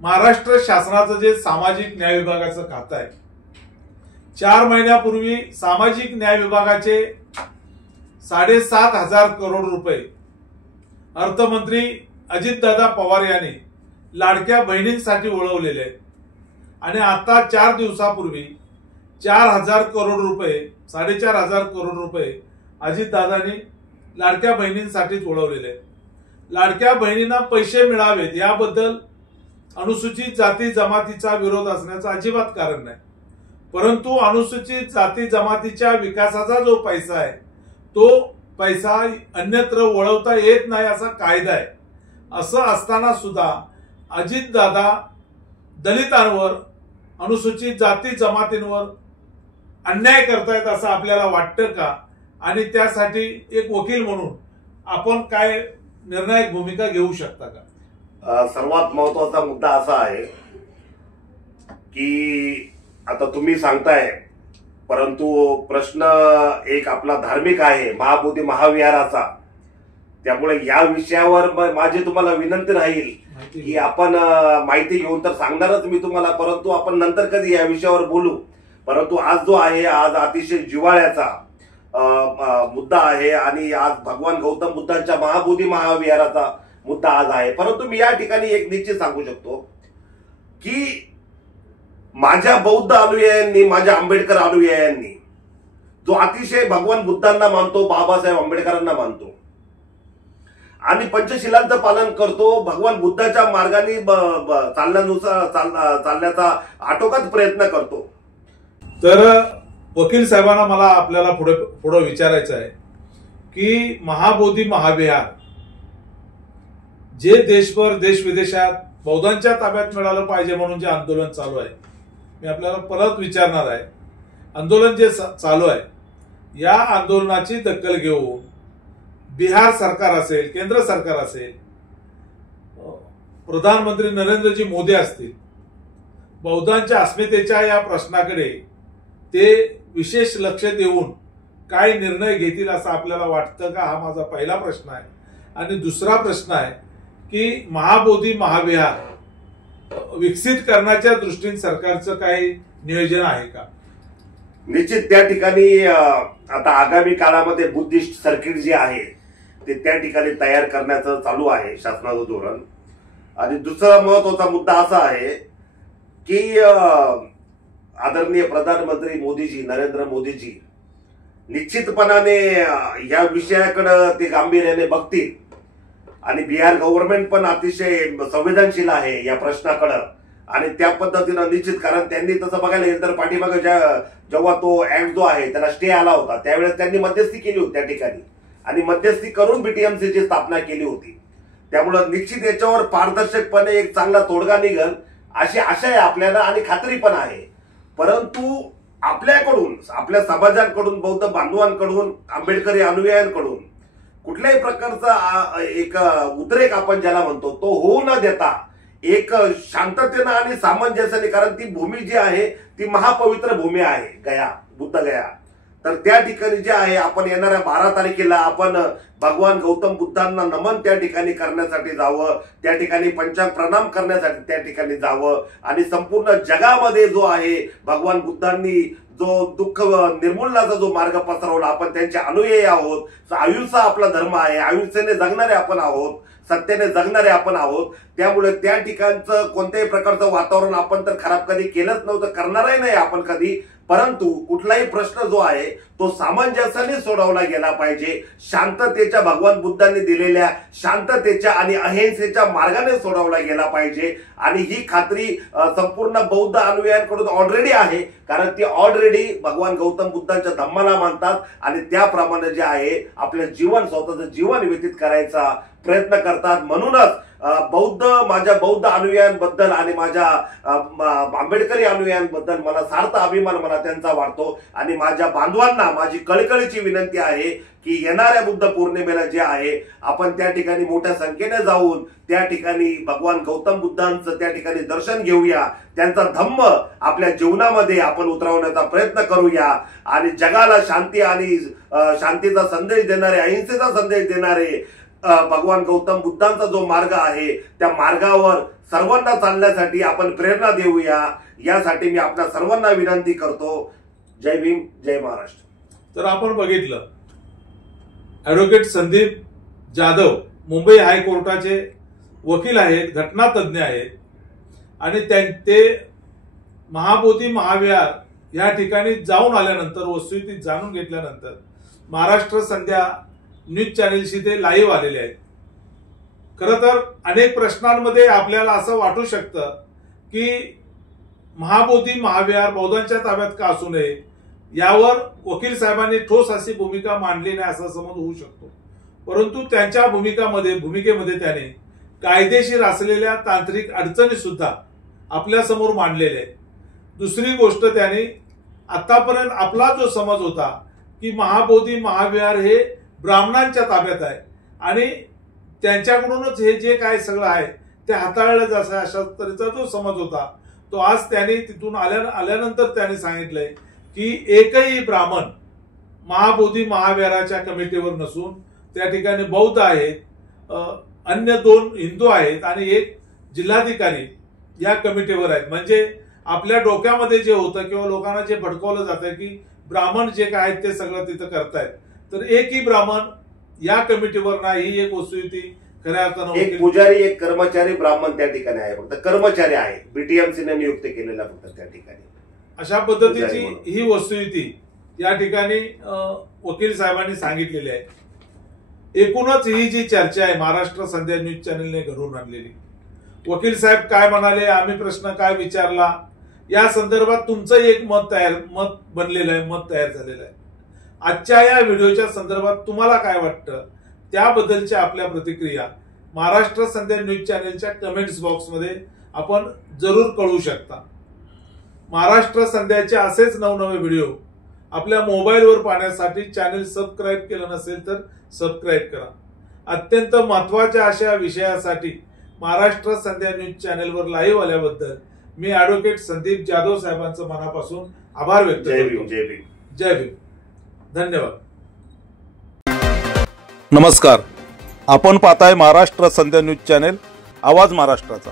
महाराष्ट्र शासनाचं जे सामाजिक न्याय विभागाचं खातं आहे, 4 महिन्यापूर्वी सामाजिक न्याय विभागाचे 7,500 करोड रुपये अर्थमंत्री अजितदादा पवार यांनी लाडक्या बहिणींसाठी वळवलेले आहेत. आणि आता 4 दिवसापूर्वी 4,000 करोड रुपये, 4,500 करोड रुपये अजितदादांनी लाडक्या बहिणींसाठीच वळवलेले आहेत. लाडक्या बहिणींना पैसे मिळावेत याबद्दल अनुसूचित जाती जमातीचा विरोध असण्याचं अजिबात कारण नाही. परंतु अनुसूचित जाती जमातीच्या विकासाचा जो पैसा आहे तो पैसा अन्यत्र वळवता येत नाही असा कायदा आहे. असं असताना सुद्धा अजितदादा दलितांवर, अनुसूचित जाती जमातींवर अन्याय करतायत असं आपल्याला वाटतं का? आणि त्यासाठी एक वकील म्हणून आपण काय निर्णायक भूमिका घेऊ शकता का? सर्वात महत्वाचा मुद्दा असा आहे की आता तुम्ही सांगताय, परंतु प्रश्न एक आपला धार्मिक आहे, महाबोधी महाविहाराचा. त्यामुळे या विषयावर माझी तुम्हाला विनंती राहील की आपण माहिती घेऊन तर सांगणारच मी तुम्हाला, परंतु आपण नंतर कधी या विषयावर बोलू. परंतु आज जो आहे, आज अतिशय जिव्हाळ्याचा मुद्दा आहे आणि आज भगवान गौतम बुद्धांच्या महाबोधी महाविहाराचा मुद्दा आज आहे. परंतु मी या ठिकाणी एक निश्चित सांगू शकतो की माझ्या बौद्ध अनुयायांनी, माझ्या आंबेडकर अनुयायांनी जो अतिशय भगवान बुद्धांना मानतो, बाबासाहेब आंबेडकरांना मानतो आणि पंचशिलांचं पालन करतो, भगवान बुद्धाच्या मार्गाने चालण्याचा आटोकाट प्रयत्न करतो. तर वकील साहेबांना मला आपल्याला पुढे विचारायचं आहे की महाबोधी महाविहार जे देशभर, देश विदेशात बौद्धांच्या ताब्यात मिळालं पाहिजे म्हणून जे आंदोलन चालू आहे, मी आपल्याला परत विचारणार आहे, आंदोलन जे चालू आहे या आंदोलनाची दखल घेऊन बिहार सरकार असेल, केंद्र सरकार असेल, प्रधानमंत्री नरेंद्रजी मोदी असतील, बौद्धांच्या अस्मितेच्या या प्रश्नाकडे ते विशेष लक्ष देऊन काय निर्णय घेतील असं आपल्याला वाटतं का? हा माझा पहिला प्रश्न आहे. आणि दुसरा प्रश्न आहे की महाबोधी महाविहार विकसित करण्याच्या दृष्टीने सरकारचं काही नियोजन आहे का? निश्चित त्या ठिकाणी आता आगामी काळामध्ये बुद्धिस्ट सर्किट जे आहे ते त्या ठिकाणी तयार करण्याचं चालू आहे शासनाचं धोरण. आणि दुसरा महत्वाचा मुद्दा असा आहे की आदरणीय प्रधानमंत्री मोदीजी, नरेंद्र मोदीजी निश्चितपणाने या विषयाकडे ते गांभीर्याने बघतील आणि बिहार गव्हर्नमेंट पण अतिशय संवेदनशील आहे या प्रश्नाकडे आणि त्या पद्धतीनं निश्चित, कारण त्यांनी तसं बघायला गेलं तर पाठीमागे जेव्हा तो ऍक्ट जो आहे त्याला स्टे आला होता त्यावेळेस त्यांनी मध्यस्थी केली होती त्या ठिकाणी आणि मध्यस्थी करून बीटीएमसीची स्थापना केली होती. त्यामुळे निश्चित याच्यावर पारदर्शकपणे एक चांगला तोडगा निघेल अशी आशा आहे आपल्याला आणि खात्री पण आहे. परंतु आपल्याकडून, आपल्या समाजाकडून, बौद्ध बांधवांकडून, आंबेडकरी अनुयायांकडून कुठल्याही प्रकारचा एक उद्रेक आपण ज्याला म्हणतो तो होऊ न देता एक शांततेनं आणि सामंजस्याने, कारण ती भूमी जी आहे ती महापवित्र भूमी आहे, गया, बुद्ध गया. तर त्या ठिकाणी जे आहे आपण येणाऱ्या 12 तारखेला आपण भगवान गौतम बुद्धांना नमन त्या ठिकाणी करण्यासाठी जावं, त्या ठिकाणी पंचांग प्रणाम करण्यासाठी त्या ठिकाणी जावं आणि संपूर्ण जगामध्ये जो आहे भगवान बुद्धांनी जो दुःख निर्मूलनाचा जो मार्ग पसरवला, आपण त्यांचे अनुयायी आहोत. आयुष्य आपला धर्म आहे, आयुष्याने जगणारे आपण आहोत, सत्याने जगणारे आपण आहोत. त्यामुळे त्या ठिकाणचं कोणत्याही प्रकारचं वातावरण आपण तर खराब कधी केलंच नव्हतं, करणारही नाही आपण कधी. परंतु कुठलाही प्रश्न जो आहे तो सामंजस्याने सोडवला गेला पाहिजे, शांततेच्या, भगवान बुद्धांनी दिलेल्या शांततेच्या आणि अहिंसेच्या मार्गाने सोडवला गेला पाहिजे. आणि ही खात्री संपूर्ण बौद्ध अनुयायांकडून ऑलरेडी आहे. कारण ती ऑलरेडी भगवान गौतम बुद्धांच्या धम्माला मानतात आणि त्याप्रमाणे जे आहे आपलं जीवन, स्वतःचं जीवन व्यतीत करायचा प्रयत्न करतात. म्हणूनच माझ्या बौद्ध अनुयायांबद्दल आणि माझ्या आंबेडकरी अनुयायांबद्दल मला सार्थ अभिमान मला त्यांचा वाटतो. आणि माझ्या बांधवांना माझी कळकळीची विनंती आहे की येणाऱ्या बुद्ध पौर्णिमेला जे आहे आपण त्या ठिकाणी मोठ्या संख्येने जाऊन त्या ठिकाणी भगवान गौतम बुद्धांचं त्या ठिकाणी दर्शन घेऊया, त्यांचा धम्म आपल्या जीवनामध्ये आपण उतरवण्याचा प्रयत्न करूया आणि जगाला शांती आणि शांतीचा संदेश देणारे, अहिंसेचा संदेश देणारे भगवान गौतम बुद्धांचा जो मार्ग आहे त्या मार्गावर सर्वांना चालण्यासाठी आपण प्रेरणा देऊया, यासाठी मी आपल्या सर्वांना विनंती करतो. जय भीम, जय महाराष्ट्र. तर आपण बघितलं ॲडव्होकेट संदीप जाधव मुंबई हायकोर्टाचे वकील आहेत, घटनातज्ञ आहेत आणि ते महाबोधी महाविहार या ठिकाणी जाऊन आल्यानंतर, वस्तुस्थिती जाणून घेतल्यानंतर महाराष्ट्र संध्या न्यूज चॅनेलशी ते लाईव्ह आलेले आहेत. खरं तर अनेक प्रश्नांमध्ये आपल्याला असं वाटू शकतं की महाबोधी महाविहार बौद्धांच्या ताब्यात का असू नये, यावर वकील साहेबांनी ठोस अशी भूमिका मांडली नाही असा समज होऊ शकतो. परंतु त्यांच्या भूमिकेमध्ये त्याने कायदेशीर असलेल्या तांत्रिक अडचणी सुद्धा आपल्या समोर मांडलेल्या आहेत. दुसरी गोष्ट, त्याने आतापर्यंत आपला जो समज होता की महाबोधी महाविहार हे ब्राह्मणांच्या ताब्यात आहे आणि त्यांच्याकडूनच हे जे काय सगळं आहे ते हाताळलं जातं, अशा तऱ्हेचा जो समज होता तो आज त्यांनी तिथून आल्यानंतर त्यांनी सांगितलंय की एकही ब्राह्मण महाबोधी महाविहाराच्या कमिटीवर नसून त्या ठिकाणी बौद्ध आहेत, अन्य 2 हिंदू आहेत आणि 1 जिल्हाधिकारी या कमिटीवर आहेत. म्हणजे आपल्या डोक्यामध्ये जे होतं किंवा लोकांना जे भडकवलं जातं की ब्राह्मण जे काय आहेत ते सगळं तिथं करतायत, तर एकही ब्राह्मण या कमिटीवर नाही, ही एक वस्तुस्थिती खऱ्या अर्थानं. एक पुजारी, एक कर्मचारी ब्राह्मण त्या ठिकाणी आहे, फक्त कर्मचारी आहे, बीटीएमसीने नियुक्त केलेला फक्त त्या ठिकाणी. अशा पद्धतीची ही वस्तुस्थिती या ठिकाणी वकील साहेबांनी सांगितलेली आहे. एकूणच ही जी चर्चा आहे महाराष्ट्र संध्या न्यूज चॅनलने घडवून आणलेली, वकील साहेब काय म्हणाले, आम्ही प्रश्न काय विचारला, या संदर्भात तुमचं एक मत बनलेलं आहे, मत तयार झालेलं आहे. आजच्या या व्हिडिओच्या संदर्भात तुम्हाला काय वाटतं त्याबद्दलच्या आपल्या प्रतिक्रिया महाराष्ट्र संध्या न्यूज चॅनलच्या कमेंट्स बॉक्समध्ये आपण जरूर कळवू शकता. महाराष्ट्र संध्याचे असेच नवनवे व्हिडिओ आपल्या मोबाईलवर पाहण्यासाठी चॅनल सबस्क्राईब केलं नसेल तर सबस्क्राईब करा. अत्यंत महत्वाच्या अशा विषयासाठी महाराष्ट्र संध्या न्यूज चॅनलवर लाईव्ह आल्याबद्दल मी ॲडव्होकेट संदीप जाधव साहेबांचं मनापासून आभार व्यक्त करतो. जय भीम, जय भीम, जय भीम. धन्यवाद. नमस्कार, आपण पाहताय महाराष्ट्र संध्या न्यूज चॅनेल, आवाज महाराष्ट्राचा.